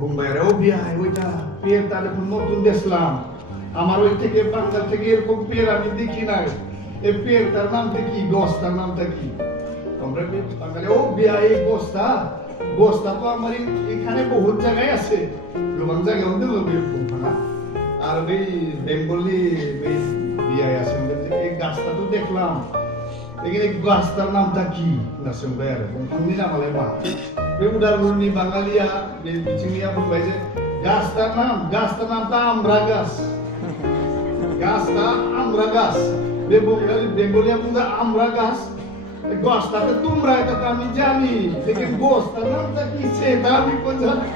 বোম্বাইয়েও বিয়া ওইটা পের তাহলে নতুন দেখলাম আমার ওই থেকে বাংলা থেকে এরকম পের আমি দেখি না এই পের তার নামটা কি গস্তার নামটা কি আমরা বাঙালি ও বিয়া এই গোস্তা গোস্তা তো আমার এখানে বহুত জায়গায় আছে গোবাং জায়গায় দিল না আর ওই বেঙ্গলি ওই বিয়ায় আছে এই গাছটা তো দেখলাম এখানে গাছটার নামটা কি না শুনবে আর আমি না বলে মা উদাহরণী বাঙালিয়া বিচিনিয়া বুঝবাই যে গাছটার নামটা আমরা গাছ গাছটা আমরা গাছ বেঙ্গলিয়া বুঝা আমরা গাছ গাছটাতে তোমরা এটা তো আমি জানি লেকিন গোস্তার নামটা কি সেটা আমি জানি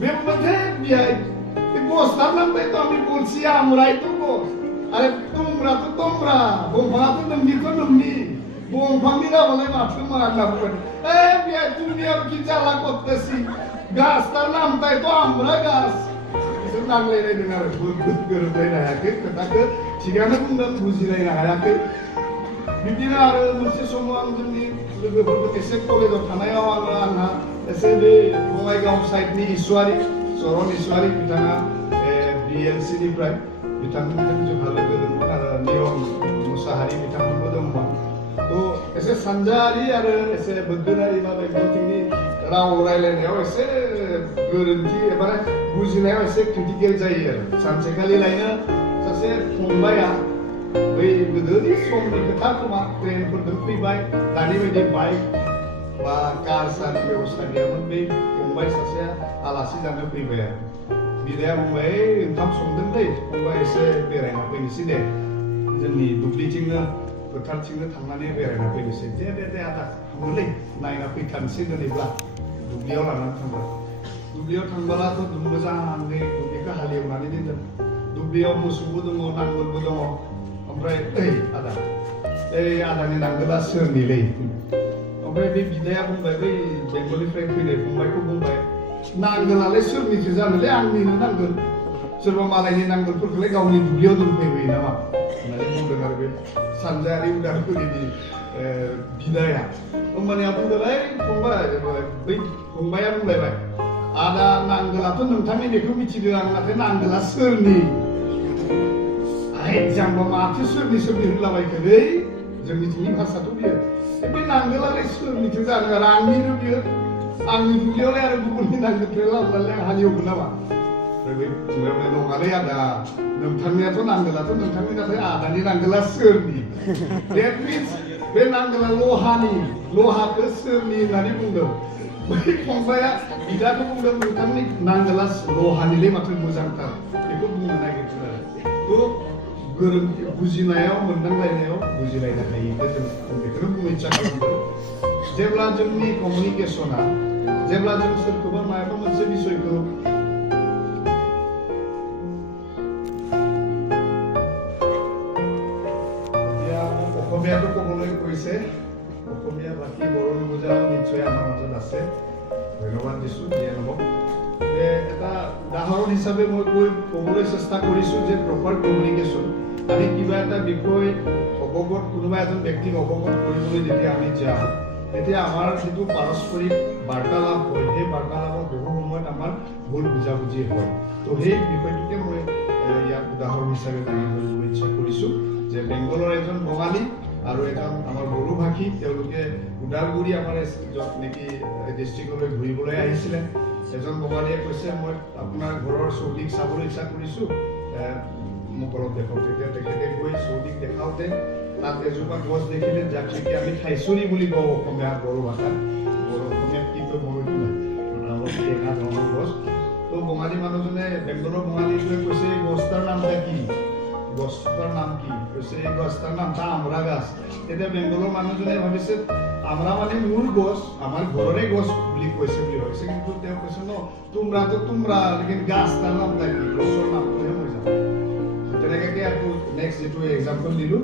বেম্বতে বিয়াই গোস্তার নামটাই তো আমি বলছি আমরাই তো গোস আরে তোমরা তো তোমরা বোমা তো নমনি বোমফাঙ্গিরা বলে মাত্র মারা না করে তুমি আর কি জ্বালা করতেছি গাছটার নামটাই তো আমরা গাছ কিছু নাগলে নেই আর ভুল করে দেয় না একে তাকে ঠিকানা কিন্তু বুঝি নাই না একে বিভিন্ন আর मोनसे समाव आं जोंनि लोगोफोरखौ एसे कलेजाव थानायाव आंहा एसे बे बङाइगाव साइडनि इसवारि चरन इसवारि बिथाङा BLC निफ्राय बिथांमोनजों जोंहा लोगो दंमोन आरो नियम मुसाहारि बिथांमोनबो दंमोन तो एसे सानजारि आरो एसे बोगोनारि बा बेंगलथिंनि राव रायलायनायाव एसे गोरोन्थि एबा बुजिनायाव एसे क्रिटिकेल जायो आरो सानसेखालि लायनो सासे फंबाया बै गोदोनि समनि खोथा खोमा ट्रेनफोरजों फैबाय दानि बायदि बाइक बा कार सानि बेबस्था गैयामोन बै फंबाय सासे आलासि जानो फैबाय आरो बिदाया बुंबाय ओंखाम संदोंलै फंबाय एसे बेरायना फैनोसै दे जोंनि दुब्लिथिंनो फोथारथिंनो थांनानै बेरायना फैनोसै दे आदा थांगोनलै नायना फैथारनोसै दिनैब्ला दुब्लियाव लानानै थांबाय दुब्लियाव थांबोलाथ' मोजाङै दुब्लिखौ हालेवनानै दोनदों दुब्लियाव मोसौबो दङ नांगोलबो दङ ओमफ्राय आदानि नांगोला सोरनिलै ओमफ्राय बे बिदाया बुंबाय बै बेंगलनिफ्राय फैनाय फंबायखौ बुंबाय नांगोलालाय सोरनिथो जानोलै आंनिनो नांगोल सोरबा मालायनि नांगोलफोरखौलाय गावनि दुब्लियाव दोनफैबाय नामा होननानै बुंदों आरो बे सानजायारि उदालगुरिनि बिदाया होमबानिया बुंदोंलै फंबाय बै फंबाया बुंलायबाय आदा नांगोलाथ' नोंथांनि बेखौ मिथिदों आं नाथाय नांगोला सोरनि जाम्बा माथो सोरनि होनलाबायखोलै जोंनिथिंनि भाषाथ' बियो बे नांगोलालाय सोरनिथो जानो आरो आंनिनो बियो आंनि दुब्लियावलाय आरो गुबुननि नांगोलखौ लाबोनानै आं हालेवगोन नामा बे फंबाया नङालै आदा नोंथांनियाथ' नांगोलाथ' नोंथांनि नाथाय आदानि नांगोला सोरनि देट मिन्स बे नांगोला लहाखौ सोरनि होननानै बुंदों बै फंबाया बिदाखौ बुंदों नोंथांनि नांगोला लहानिलै माथो मोजांथार बेखौ बुंनो नागिरदों आरो गोरोन्थि बुजिनायाव मोनदांलायनायाव बुजिलायनो हायैखौ जों बेखौनो बुंनो इच्छा खालामदों जेब्ला जोंनि कमिउनिकेशना जेब्ला जों सोरखौबा माबा मोनसे बिसयखौ অসমীয়াটো ক'বলৈ কৈছে অসমীয়া বাকী বড়ো নুবুজাও নিশ্চয় আমাৰ মাজত আছে ধন্যবাদ দিছোঁ যিয়ে নহওক এটা উদাহৰণ হিচাপে মই ক'বলৈ চেষ্টা কৰিছোঁ যে প্ৰপাৰ কমিউনিকেশ্যন আমি কিবা এটা বিষয় অৱগত কোনোবা এজন ব্যক্তিক অৱগত কৰিবলৈ যেতিয়া আমি যাওঁ তেতিয়া আমাৰ যিটো পাৰস্পৰিক বাৰ্তালাপ হয় সেই বাৰ্তালাপৰ বহু সময়ত আমাৰ ভুল বুজাবুজি হয় তো সেই বিষয়টোকে মই ইয়াক উদাহৰণ হিচাপে দাঙি ধৰিবলৈ ইচ্ছা কৰিছোঁ যে বেংগলৰ এজন বঙালী আৰু এজন আমাৰ বড়ো ভাষী তেওঁলোকে উদালগুৰি আমাৰ য'ত নেকি ডিষ্ট্ৰিক্টলৈ ঘূৰিবলৈ আহিছিলে এজন বঙালীয়ে কৈছে মই আপোনাৰ ঘৰৰ চৌদিক চাবলৈ ইচ্ছা কৰিছোঁ মোক অলপ দেখাওক তেতিয়া তেখেতে গৈ চৌদিক দেখাওঁতে তাত এজোপা গছ দেখিলে যাক নেকি আমি ঠাইচৰি বুলি কওঁ অসমীয়া বড়ো ভাষাত অসমীয়াত কি কয় বড়োটো অলপ টেঙা ধৰণৰ গছ তো বঙালী মানুহজনে বেংগলৰ বঙালীটোৱে কৈছে এই গছটাৰ নামটা কি গছটাৰ নাম কি কৈছে এই গছটাৰ নামটা আমৰা গাছ তেতিয়া বেংগলৰ মানুহজনে ভাবিছে আমরা মানে মূল গছ আমার ঘররে গছ বুলি কৈছে বুলি ভাবিছে কিন্তু তেওঁ কৈছে ন তোমরাতো তোমরা লেকিন গাছটার নাম কি গছৰ নামটোহে মই জানো তেনেকৈ আকৌ নেক্সট যেটো এক্সাম্পল দিলোঁ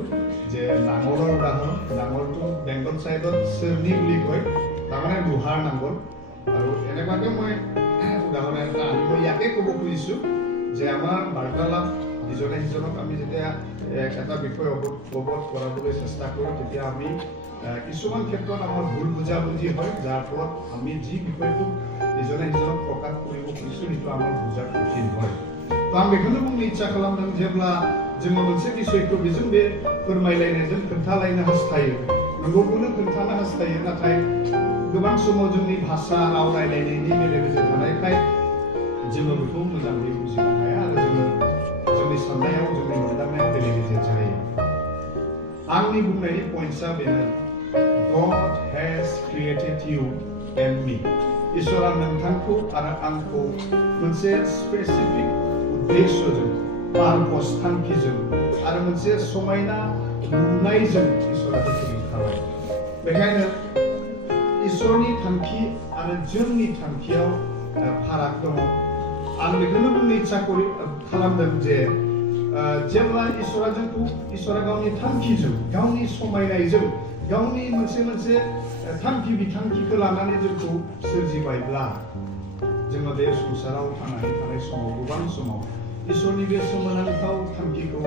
যে নাঙলৰ উদাহৰণ নাঙলটো বেংগল চাইডত চেৰনি বুলি কয় তাৰমানে লোহাৰ নাঙল আৰু এনেকুৱাকৈ মই উদাহৰণ এটা আনি মই ইয়াকে ক'ব খুজিছোঁ যে আমাৰ বাৰ্তালাপ ইজনে সিজনক আমি যেতিয়া এটা বিষয় অৱগত কৰাবলৈ চেষ্টা কৰোঁ তেতিয়া আমি কিছুমান ক্ষেত্ৰত আমাৰ ভুল বুজাবুজি হয় যাৰ ফলত আমি যি বিষয়টো इजों प्रकाश करिब इसोरनिखौ आं बुजा कठिन হয় तो आं बेखौनो बुंनो इच्छा खालामदों जेब्ला जोङो मोनसे बिषयखौ बेजों बे फोरमायलायनायजों खोन्थालायनो हास्थायो नंगौखौनो खोन्थानो हास्थायो नाथाय गोबां समाव जोंनि भाषा राव रायलायनायनि बेले-बेजे थानायखाय जोङो बेखौ मोजाङै बुजिनो हाया आरो जोंनि साननायाव जोंनि मोनदांनायाव बेले-बेजे जायो आंनि बुंनायनि पइन्टआ बेनो God has created you and me इसोरा नोंथांखौ आरो आंखौ मोनसे स्पेसिफिक उद्देश्यजों पारपस थांखिजों आरो मोनसे समायना नुनायजों इसोरा जोंखौ दिखांबाय बेखायनो इसोरनि थांखि आरो जोंनि थांखियाव फाराग दङ आं बेखौनो बुंनो इच्छा खालामदों जे जेब्ला इसोरा जोंखौ इसोरा गावनि थांखिजों गावनि समायनायजों गावनि मोनसे थांखि बिथांखिखौ लानानै जोंखौ सोरजिबायब्ला जोङो बे संसाराव थांनानै थानाय समाव गोबां समाव इसोरनि बे सोमोनांथाव थांखिखौ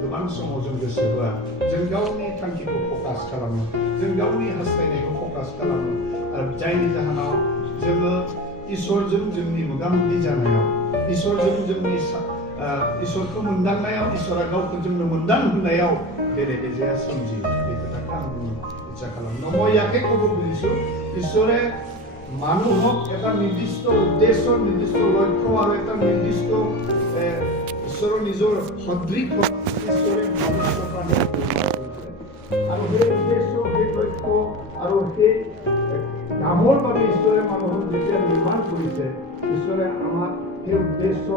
गोबां समाव जों गोसो होआ जों गावनि थांखिखौ फकास खालामो जों गावनि हास्थायनायखौ फकास खालामो आरो जायनि जाहोनाव जोङो इसोरजों जोंनि मोगा-मोगि जानायाव इसोरजों जोंनि इसोरखौ मोनदांनायाव इसोरा गावखौ जोंनो मोनदांहोनायाव बेले-बेजेया सोमजियो बे खोथाखौ आं बुंनो इच्छा खालामो মই ইয়াকে ক'ব খুজিছোঁ ঈশ্বৰে মানুহক এটা নিৰ্দিষ্ট উদ্দেশ্য নিৰ্দিষ্ট লক্ষ্য আৰু এটা নিৰ্দিষ্ট ঈশ্বৰৰ নিজৰ সদৃশ ঈশ্বৰে মানুহৰ কাৰণে আৰু সেই উদ্দেশ্য সেই লক্ষ্য আৰু সেই কামৰ বাবে ঈশ্বৰে মানুহক যেতিয়া নিৰ্মাণ কৰিছে ঈশ্বৰে আমাক সেই উদ্দেশ্য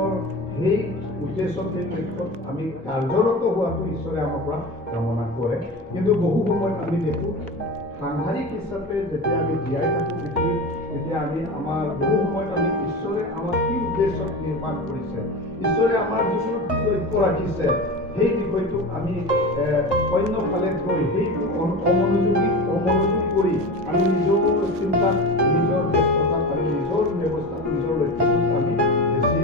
সেই লক্ষ্যত আমি কাৰ্যৰত হোৱাটো ঈশ্বৰে আমাৰ পৰা কামনা কৰে কিন্তু বহু সময়ত আমি দেখোঁ সাংসাৰিক হিচাপে যেতিয়া আমি জীয়াই থাকোঁ পৃথিৱীত তেতিয়া আমি আমাৰ বহু সময়ত আমি ঈশ্বৰে আমাক কি উদ্দেশ্যত নিৰ্মাণ কৰিছে ঈশ্বৰে আমাৰ জীৱনত কি লক্ষ্য ৰাখিছে সেই বিষয়টোক আমি অন্য ফালে থৈ সেইটো অমনোযোগ কৰি আমি নিজৰ চিন্তাত নিজৰ ব্যস্ততাত আমি নিজৰ ব্যৱস্থাত নিজৰ লক্ষ্যটোত আমি বেছি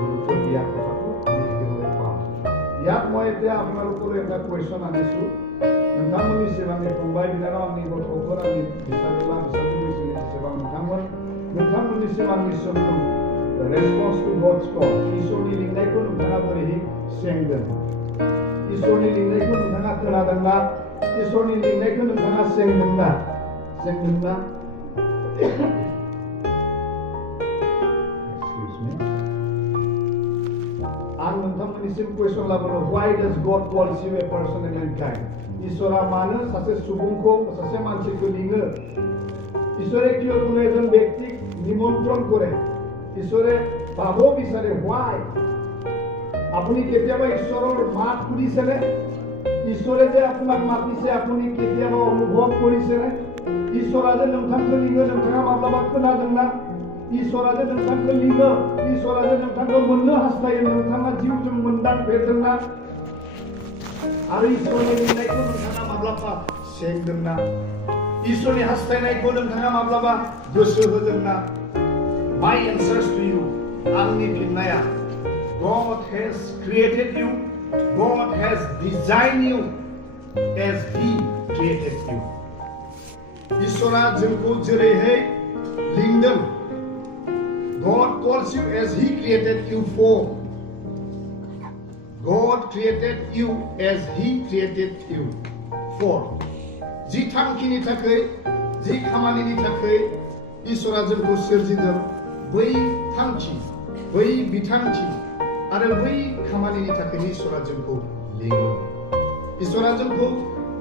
গুৰুত্ব দিয়া কথাটো আমি দেখিবলৈ পাওঁ ইয়াত মই এতিয়া আপোনালোকৰ এটা কুৱেশ্যন আনিছোঁ नोंथांमोननि सिगांनि फंबाय बिनानाव आंनि गथ'फोर आंनि फिसाज्ला फिसाजोफोरनि सिगां नोंथांमोननि सिगांनि सोंलु रेसपन्स टु गड्स कल इसोरनि लिंनायखौ नोंथाङा बोरैहाय सेंगोन इसोरनि लिंनायखौ नोंथाङा खोनादोंना इसोरनि लिंनायखौ नोंथाङा सेंदोंना आं नोंथांमोननिसिम कुवेसन लाबोनो why does God call you a person in mankind इसोरा मानो सासे सुबुंखौ सासे मानसिखौ लिङो इसोरे किय কোনো এজন ব্যক্তিক নিমন্ত্রণ কৰে इसोरे পাব বিচাৰে why আপুনি কেতিয়াবা ঈশ্বৰৰ মাত শুনিছেনে ঈশ্বৰে যে আপোনাক মাতিছে আপুনি কেতিয়াবা অনুভৱ কৰিছেনে ঈশ্বৰা যে नोंथांखौ लिङो नोंथाङा माब्लाबा खोनादोंना इसोरा जे नोंथांखौ लिङो इसोरा जे नोंथांखौ मोननो हास्थायो नोंथाङा जिउजों मोनदांफेरदोंना आरो इसोरनि लिंनायखौ नोंथाङा माब्लाबा सेंदोंना इसोरनि हास्थायनायखौ नोंथाङा माब्लाबा गोसो होदोंना My answers to you आंनि फिननाया God has created you God has designed you as He created you इसोरा जोंखौ जेरैहाय लिंदों God calls you as He created you for God created you as He created you for जि थांखिनि थाखाय जि खामानिनि थाखाय इसोरा जोंखौ सोरजिदों बै थांखि बै बिथांखि आरो बै खामानिनि थाखाय इसोरा जोंखौ लिङो इसोरा जोंखौ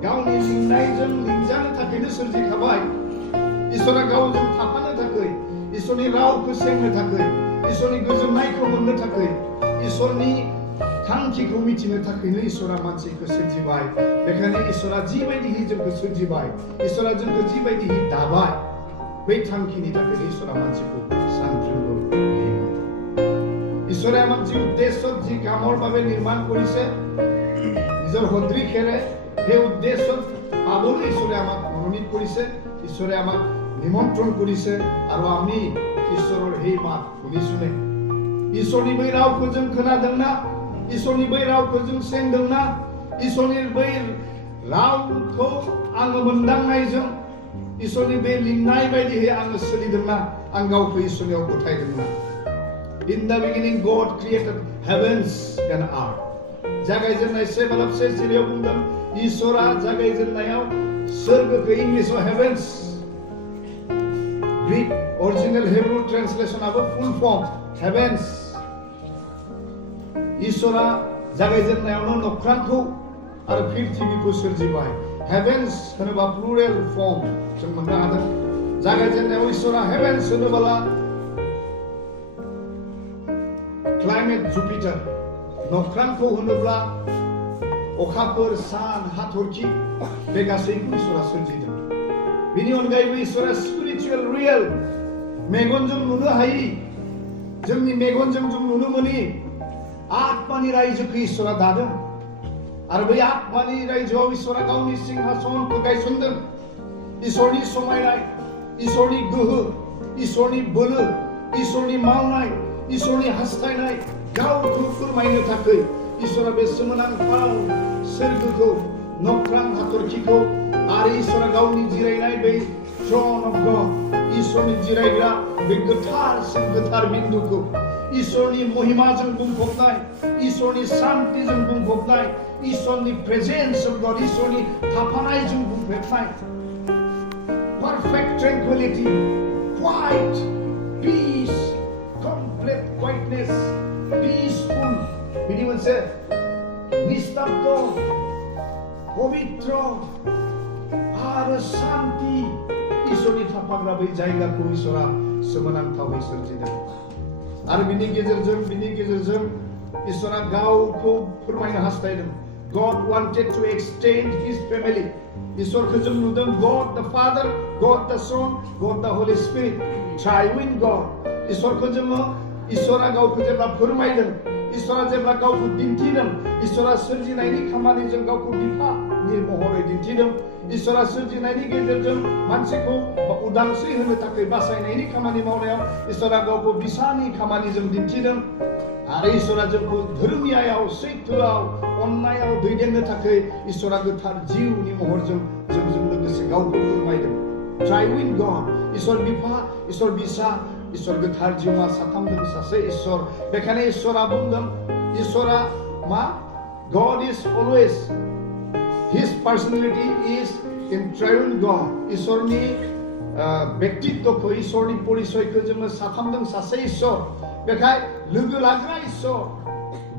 गावनि लिंनायजों लिंजानो थाखायनो सोरजिखाबाय इसोरा गावजों थाफानो थाखाय इसोरनि रावखौ सेंनो थाखाय इसोरनि गोजोननायखौ मोननो थाखाय इसोरनि थांखिखौ मिथिनो थाखायनो इसोरा मानसिखौ सोरजिबाय बेखायनो इसोरा जिबायदियै जोंखौ सोरजिबाय इसोरा जोंखौ जिबायदियै दाबाय बै थांखिनि थाखायनो इसोरा मानसिखौ सानफ्रोमबो लिङो इसोरे আমাক যি উদ্দেশ্যত যি কামৰ বাবে নিৰ্মাণ কৰিছে নিজৰ সদৃশেৰে সেই উদ্দেশ্যত পাবলৈ ঈশ্বৰে আমাক মনোনীত কৰিছে ঈশ্বৰে আমাক নিমন্ত্ৰণ কৰিছে আৰু আমি ঈশ্বৰৰ সেই মাত শুনিছোনে ঈশ্বৰनि बै रावखौ जों खोनादोंना ঈশ্বरनि बै रावखौ जों सेंदोंना ঈশ্বरनि बै रावखौ आङो मोनदांनायजों इसोरनि बे लिंनाय बायदियै आङो सोलिदोंना आं गावखौ इसोरनियाव गथायदोंना In the beginning God created heavens and earth. जागायजेननाय से बालाब से सिरियाव बुंदों इसोरा जागायजेननायाव सोरगोखौ इंलिशआव heavens Greek original Hebrew translation आबो full form heavens इसोरा जागायजेननायावनो नख्रांखौ आरो पृथ्वीखौ सोरजिबाय heavens होनोबा plural form जों मोननो हादों जागायजेननायाव इसोरा heavens होनोबोला climate Jupiter नख्रांखौ होनोब्ला अखाफोर सान हाथरखि बे गासैखौ इसोरा सोरजिदों बिनि अनगायैबो इसोरा स्पिरिचुअल रियेल मेगनजों नुनो हायि जोंनि मेगनजों जों नुनो मोनि आत्मानि रायजोखौ इसोरा दादों आरो बै आत्मानि रायजोआव इसोरा गावनि सिंहासनखौ गायसनदों इसोरनि समायनाय इसोरनि गोहो इसोरनि बोलो इसोरनि मावनाय इसोरनि हास्थायनाय गावखौ फोरमायनो थाखाय इसोरा बे सोमोनांथाव सोरगोखौ नख्रां हाथरखिखौ आरो इसोरा गावनि जिरायनाय बे throne of God इसोरनि जिरायग्रा बे गोथारसिन गोथार बिन्दुखौ इसोरनि महिमाजों बुंफबनाय इसोरनि शान्तिजों बुंफबनाय इसोरनि प्रेजेन्स of God इसोरनि थाफानायजों बुंफबनाय perfect tranquility quiet peace complete quietness peaceful बिदि मोनसे निस्तब्ध पवित्र आरो शान्ति इसोरनि थाफाग्रा बै जायगाखौ इसोरा सोमोनांथावै सोरजिदों आरो बिनि गेजेरजों इसोरा गावखौ फोरमायनो हास्थायदों God wanted to extend his family इसोरखौ जों नुदों God the Father God the Son God the Holy Spirit triune God इसोरखौ जोङो इसोरा गावखौ जेब्ला फोरमायदों इसोरा जेब्ला गावखौ दिन्थिदों इसोरा सोरजिनायनि खामानिजों गावखौ बिफानि महरै दिन्थिदों इसोरा सोरजिनायनि गेजेरजों मानसिखौ उदांस्रि होनो थाखाय बासायनायनि खामानि मावनायाव इसोरा गावखौ बिसानि खामानिजों दिन्थिदों आरो इसोरा जोंखौ धोरोमियायाव सैथोआव अननायाव दैदेननो थाखाय इसोरा गोथार जिउनि महरजों जोंजों लोगोसे गावखौ फोरमायदों ट्राइउइन गड इसोर बिफा इसोर बिसा इसोर गोथार जिउआ साथामजों सासे इसोर बेखायनो इसोरा बुंदों इसोरा मा God is always his personality is in triune God इसोरनि व्यक्तित्वखौ इसोरनि परिचयखौ जोङो साथामजों सासे इसोर बेखाय लोगो लाग्रा इसोर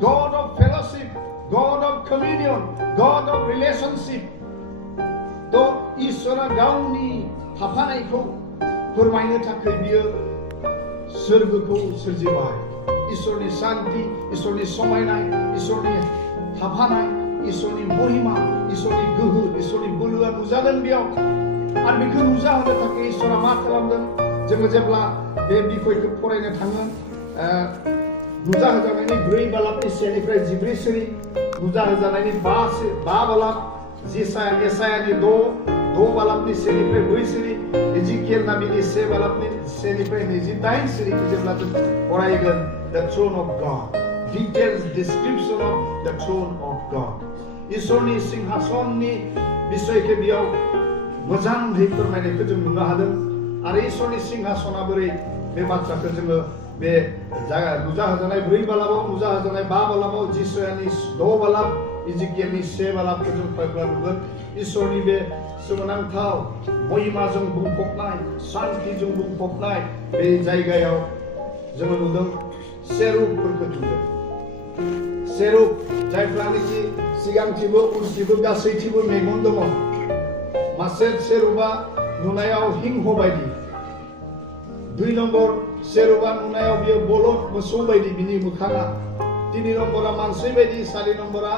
God of fellowship God of communion God of relationship तो इसोरा गावनि थाफानायखौ फोरमायनो थाखाय बियो सोरगोखौ सोरजिबाय इसोरनि शान्ति इसोरनि समायनाय इसोरनि थाफानाय इसोरनि महिमा इसोरनि गोहो इसोरनि बोलोआ नुजादों बेयाव आरो बेखौ नुजाहोनो थाखाय इसोरा मा खालामदों जोङो जेब्ला बे बिखयखौ फरायनो थाङो नुजाहोजानायनि 4 बालाबनि 1निफ्राय 14 सिरि नुजाहोजानायनि 5 बालाब एसायानि 2 बालाबनि 1निफ्राय 2 सिरि इजिकिएल नाबिनि 1 बालाबनि 1निफ्राय 28 सिरिखौ जेब्ला जों फरायगोन the throne of God details description of the throne of God इसोरनि सिंहासननि बिषयखौ बेयाव मोजाङै फोरमायनायखौ जों नुनो हादों आरो इसोरनि सिंहासना बोरै बे बाथ्राखौ जोङो बे नुजाहोजानाय 4 बालाबाव नुजाहोजानाय 5 बालाबाव जिसयानि 2 बालाब इजिकिएलनि 1 बालाबखौ जों फरायब्ला नुगोन इसोरनि बे सोमोनांथाव महिमाजों बुंफबनाय शान्तिजों बुंफबनाय बे जायगायाव जोङो नुदों सेरुबफोरखौ नुदों सेरुब जायफ्रानोखि सिगांथिबो उनथिबो गासैथिबो मेगन दङ मासे सेरुबा नुनायाव हिंह बायदि 2 नम्बर सेरुबा नुनायाव बियो बलद मोसौ बायदि बिनि मोखाङा 3 नम्बरा मानसि बायदि 4 नम्बरा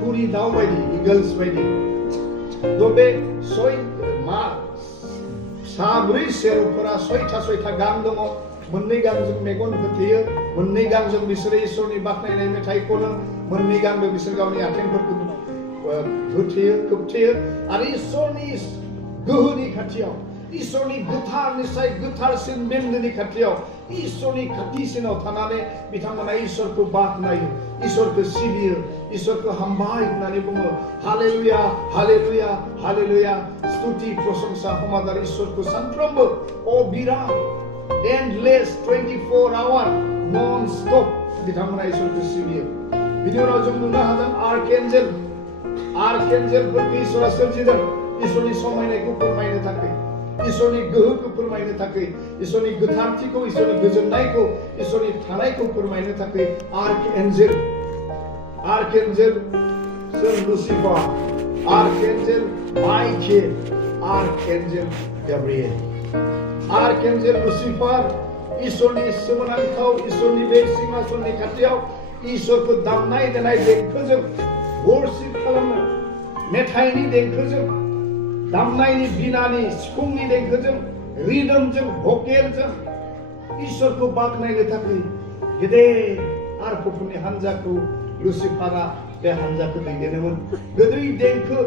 खुरि दाउ बायदि इगल्स बायदि तो बे साब्रै सेरुबफोरा 6था गां दङ मोननै गांजों मेगन होथेयो मोननै गांजों बिसोरो इसोरनि बाख्नायनाय मेथाइ खनो मोननै गांजों बिसोर गावनि आथिंफोरखौ होथेयो खोबथेयो आरो इसोरनि गोहोनि खाथियाव इसोरनि गोथारनिफ्राय गोथारसिन बेन्दोनि खाथियाव इसोरनि खाथिसिनाव थानानै बिथांमोना इसोरखौ बाख्नायो, इसोरखौ सिबियो, इसोरखौ हामबाय होननानै बुङो। Hallelujah hallelujah hallelujah. स्तुति प्रशंसा हमादार इसोरखौ सानफ्रोमबो बिराद एन्डलेस 24 आवर नन स्टप बिथांमोना इसोरखौ सिबियो। बिनि उनाव जों नुनो हादों आर्केन्जेलफोरखौ इसोरा सोरजिदों इसोरनि समायनायखौ फोरमायनो थाखाय, इसोरनि गोहोखौ फोरमायनो थाखाय, इसोरनि गोथारथिखौ, इसोरनि गोजोननायखौ, इसोरनि थानायखौ फोरमायनो थाखाय आर्केन्जेल सोर लुसिफार, आर्केन्जेल माइकेल, आर्केन्जेल गाब्रिएल। आर्केन्जेल लुसिफार इसोरनि सोमोनांथाव इसोरनि बे सिंहासननि खाथियाव इसोरखौ दामनाय देनाय देंखोजों वर्शिप खालामो, मेथाइनि देंखोजों, दामनायनि बिनानि सिफुंनि देंखोजों, रिदमजों, भकेलजों इसोरखौ बाख्नायनो थाखाय गेदेर आर्फफोरनि हान्जाखौ लुसिफारा बे हान्जाखौ दैदेनोमोन। गोदै देंखो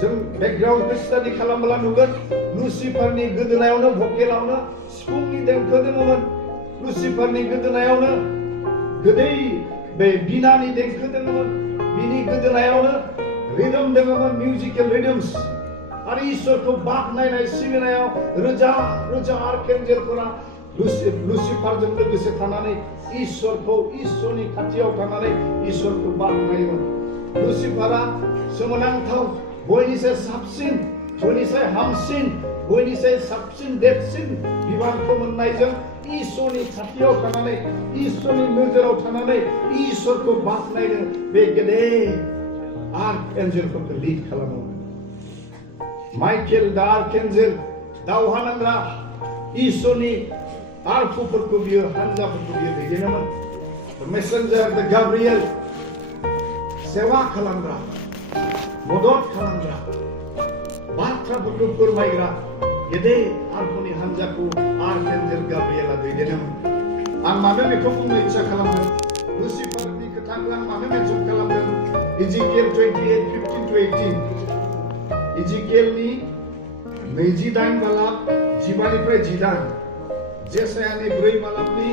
जों बेकग्राउन्डखौ स्टाडि खालामब्ला नुगोन लुसिफारनि गोदोनायावनो भकेलावनो सिफुंनि देंखो दङमोन, लुसिफारनि गोदोनायावनो गोदै बे बिनानि देंखो दङमोन, बिनि गोदोनायावनो रिदम दङमोन, मिउजिकेल रिदम्स। आरो इसोरखौ बाख्नायनाय सिबिनायाव रोजा रोजा आर्केन्जेलफोरा लुसिफारजों लोगोसे थानानै इसोरनि खाथियाव थानानै इसोरखौ बाख्नायोमोन। लुसिफारा सोमोनांथाव बयनिसाय साबसिन, बयनिसाय हामसिन, बयनिसाय साबसिन देरसिन बिबानखौ मोननायजों इसोरनि खाथियाव थानानै, इसोरनि नोजोराव थानानै इसोरखौ बाख्नायनो बे गेदेर आर्केन्जेलफोरखौ लिड खालामो। माइकेल दा आर्केन्जेल दावहा नांग्रा इसोरनि आर्फफोरखौ बियो हान्जाफोरखौ बियो दैदेनोमोन। मेसेन्जार दा गाब्रिएल सेवा खालामग्रा, मदद खालामग्रा, बाथ्राफोरखौ फोरमायग्रा गेदेर आर्फनि हान्जाखौ आर्केन्जेल गाब्रिएला दैदेनोमोन। आं मानो बेखौ बुंनो इच्छा खालामदों, लुसिफारनि खोथाखौ आं मानो मेनसन खालामदों, इजिकिएल 28:15-18 इजिकिएलनि 28 बालाब 15निफ्राय 18, जेसायानि 4 बालाबनि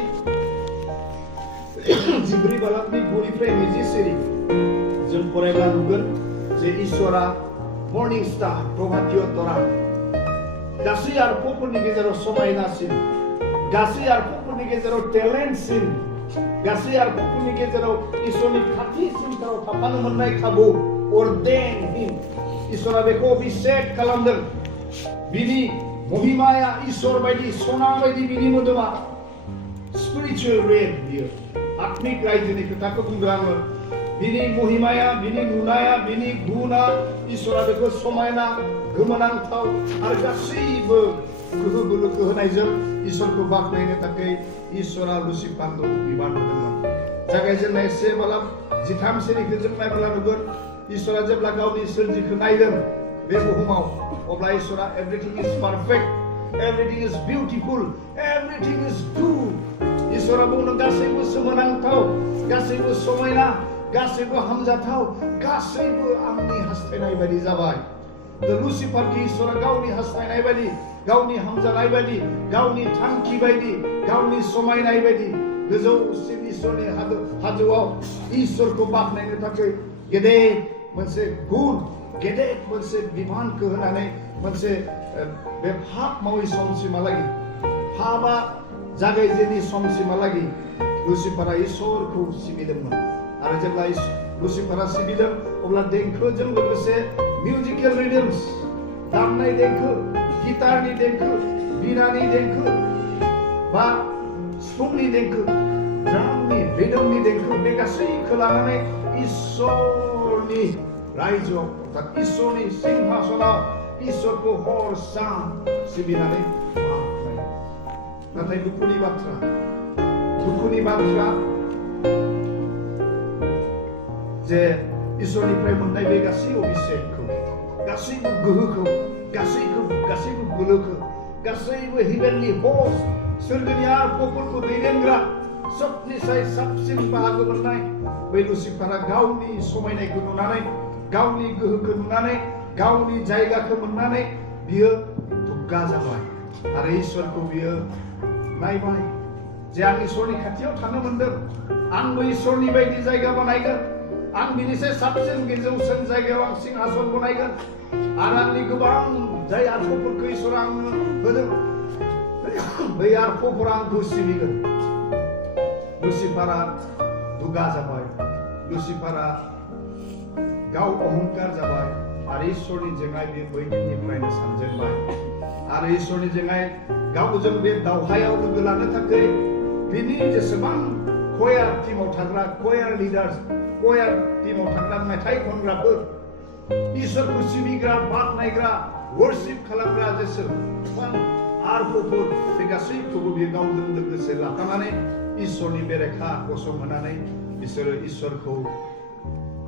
14 बालाबनि 9निफ्राय 20 सिरि जों फरायब्ला नुगोन जे इसोरा मर्निं स्टार, प्रभातीय तरा, गासै आर्फफोरनि गेजेराव समायनासिन, गासै आर्फफोरनि गेजेराव टेलेन्टसिन, गासै आर्फफोरनि गेजेराव इसोरनि खाथिसिनथाराव थाफानो मोननाय खाबु ordain him। इसोरा बेखौ अभिषेक खालामदों। बिनि महिमाया इसोर बायदि सना बायदि बिनि मोदोमा स्पिरिचुअल रेन, बियो आत्मिक रायजोनि खोथाखौ बुंदों आङो। बिनि महिमाया, बिनि नुनाया, बिनि गुना, इसोरा बेखौ समायना, गोमोनांथाव आरो गासैबो गोहो बोलोखौ होनायजों इसोरखौ बाख्नायनो थाखाय इसोरा लुसिफारखौ बिबान होदोंमोन। जागायजेननाय 1 बालाब 13 सिरिखौ जों नायब्ला नुगोन इसोरा जेब्ला गावनि सोरजिखौ नायदों बे बुहुमाव, अब्ला इसोरा एभ्रिथिं इज पारफेक्ट, एभ्रिथिं इज बिउटिफुल, एभ्रिथिं इज गुड। इसोरा बुंदों गासैबो सोमोनांथाव, गासैबो समायना, गासैबो हामजाथाव, गासैबो आंनि हास्थायनाय बायदि जाबाय। लुसिफारखौ इसोरा गावनि हास्थायनाय बायदि, गावनि हामजानाय बायदि, गावनि थांखि बायदि, गावनि समायनाय बायदि गोजौसिन इसोरनि हाजोआव इसोरखौ बाख्नायनो थाखाय गेदेर मोनसे गुन, गेदेर मोनसे बिबानखौ होनानै मोनसे बे पाप मावै समसिमहालागै, पापआ जागायजेनि समसिमहालागै लुसिफारा इसोरखौ सिबिदोंमोन। आरो जेब्ला लुसिफारा सिबिदों अब्ला देंखोजों लोगोसे मिउजिकेल रिदम्स, दामनाय देंखो, गिटारनि देंखो, बिनानि देंखो बा सिफुंनि देंखो, ड्रामनि रिदमनि देंखो, बे गासैखौ लानानै इसोरनि रायजोआव अर्थात इसोरनि सिंहासनाव इसोरखौ हर सान सिबिनानै बाख्नायो। नाथाय दुखुनि बाथ्रा जे इसोरनिफ्राय मोननाय बे गासै अभिषेकखौ, गासैबो गोहोखौ, गासैबो बोलोखौ, गासैबो हेभेनलि हस्ट, सोरगोनि आर्फफोरखौ दैदेनग्रा सबनिसाय साबसिन बाहागो मोननाय बै लुसिफारा गावनि समायनायखौ नुनानै, गावनि गोहोखौ नुनानै, गावनि जायगाखौ मोननानै बियो दुग्गा जाबाय आरो इसोरखौ बियो नायबाय जे आं इसोरनि खाथियाव थानो मोनदों आंबो इसोरनि बायदि जायगा बानायगोन आं बिनिसाय साबसिन गोजौसिन जायगायाव आं सिंहासन बनायगोन आरो आंनि गोबां जाय आर्फफोरखौ इसोरा आंनो होदों बै आर्फफोरा आंखौ सिबिगोन लुसिफारा दुगा जाबाय लुसिफारा गाव अहंकार जाबाय आरो इसोरनि जेंनाय बे बै दिननिफ्रायनो सानजेनबाय आरो इसोरनि जेंनाय गावजों बे दावहायाव लोगो लानो थाखाय बिनि जेसेबां कयार टीमाव थाग्रा कयार लिडार्स कयार टीमाव थाग्रा मेथाइ खनग्राफोर इसोरखौ सिबिग्रा बाख्नायग्रा वर्शिप खालामग्रा जेसेबां आर्फफोर बे गासैखौबो बियो गावजों लोगोसे लाफानानै इसोरनि बेरेखा गसंहोनानै बिसोरो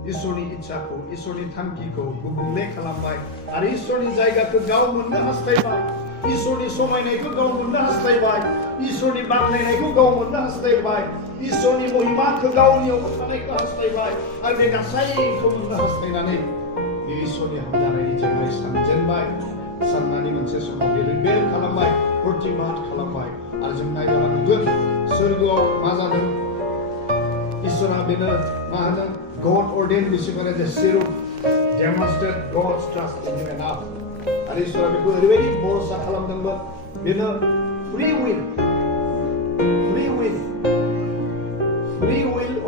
इसोरनि इच्छाखौ इसोरनि थांखिखौ गुबुंले खालामबाय आरो इसोरनि जायगाखौ गाव मोननो हास्थायबाय इसोरनि समायनायखौ गाव मोननो हास्थायबाय इसोरनि बाख्नायनायखौ गाव मोननो हास्थायबाय इसोरनि महिमाखौ गावनियाव थानायखौ हास्थायबाय आरो बे गासैखौ मोननो हास्थायनानै बे इसोरनि हामजानायनि जेंनाय सानजेनबाय साननानै मोनसे समाव बे रिबेल खालामबाय प्रतिबाद खालामबाय आरो जों नायबा नुगोन सोरगोआव मा जादों इसोरा बेनो मा होनो God ordained Lucifer as a cherub demonstrate God's trust in him enough आरो इसोरा बेखौ ओरैबायदि भरोसा खालामदोंमोन बेनो free will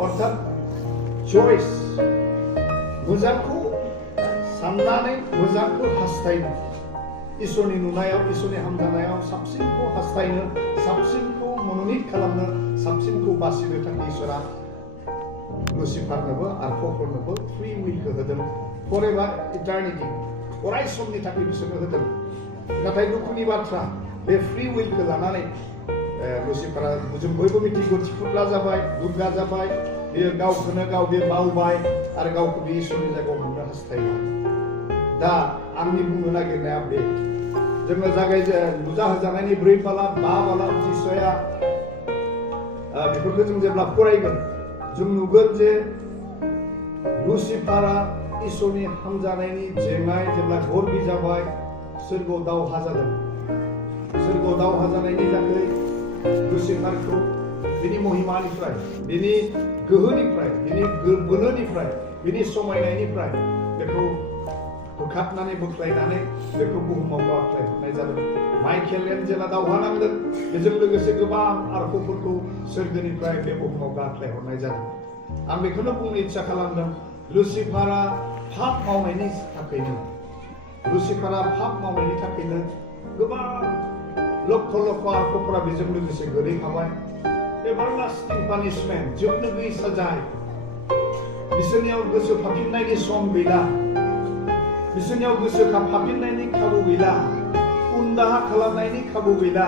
अर्थात choice मोजांखौ साननानै मोजांखौ हास्थायनो इसोरनि नुनायाव इसोरनि हामजानायाव साबसिनखौ हास्थायनो साबसिनखौ मन'नित खालामनो साबसिनखौ बासिनो थाखाय इसोरा लुसिफारनोबो आर्फफोरनोबो फ्रि उइलखौ होदों फरेभार इटारनिटि अराय समनि थाखाय बिसोरनो होदों नाथाय दुखुनि बाथ्रा बे फ्रि उइलखौ लानानै लुसिफारा जों बयबो मिथिगौ थिफुदला जाबाय दुग्गा जाबाय बेयो गावखौनो गाव बे बावबाय आरो गावखौ बे इसोरनि जायगायाव मोननो हास्थायबाय दा आंनि बुंनो नागिरनाया बे जोङो नुजा होजानायनि 4 बाला 5 बाला जिसया बेफोरखौ जों जेब्ला फरायगोन जों नुगोन जे लुसिफारा इसोरनि हामजानायनि जेंनाय जेब्ला गरबि जाबाय सोरगोआव दावहा जादों सोरगोआव दावहा जानायनि थाखाय लुसिफारखौ बिनि महिमानिफ्राय बिनि गोहोनिफ्राय बिनि बोलोनिफ्राय बिनि समायनायनिफ्राय बेखौ होखारनानै बोख्लायनानै बेखौ बुहुमाव गारख्लायहरनाय जादों माइकेल एन्जेला दावहा नांदों बेजों लोगोसे गोबां आर्फफोरखौ सोरगोनिफ्राय बे बुहुमाव गारख्लायहरनाय जादों आं बेखौनो बुंनो इच्छा खालामदों लुसिफारा पाप मावनायनि थाखायनो गोबां लक्ष लक्ष आर्फफोरा बेजों लोगोसे गोलैफाबाय एभारलास्टिं पानिशमेन्ट जोबनो गैयै साजाय बिसोरनियाव गोसो फाफिननायनि सम गैला बिसोरनियाव गोसोखांफिननायनि खाबु गैला उनदाहा खालामनायनि खाबु गैला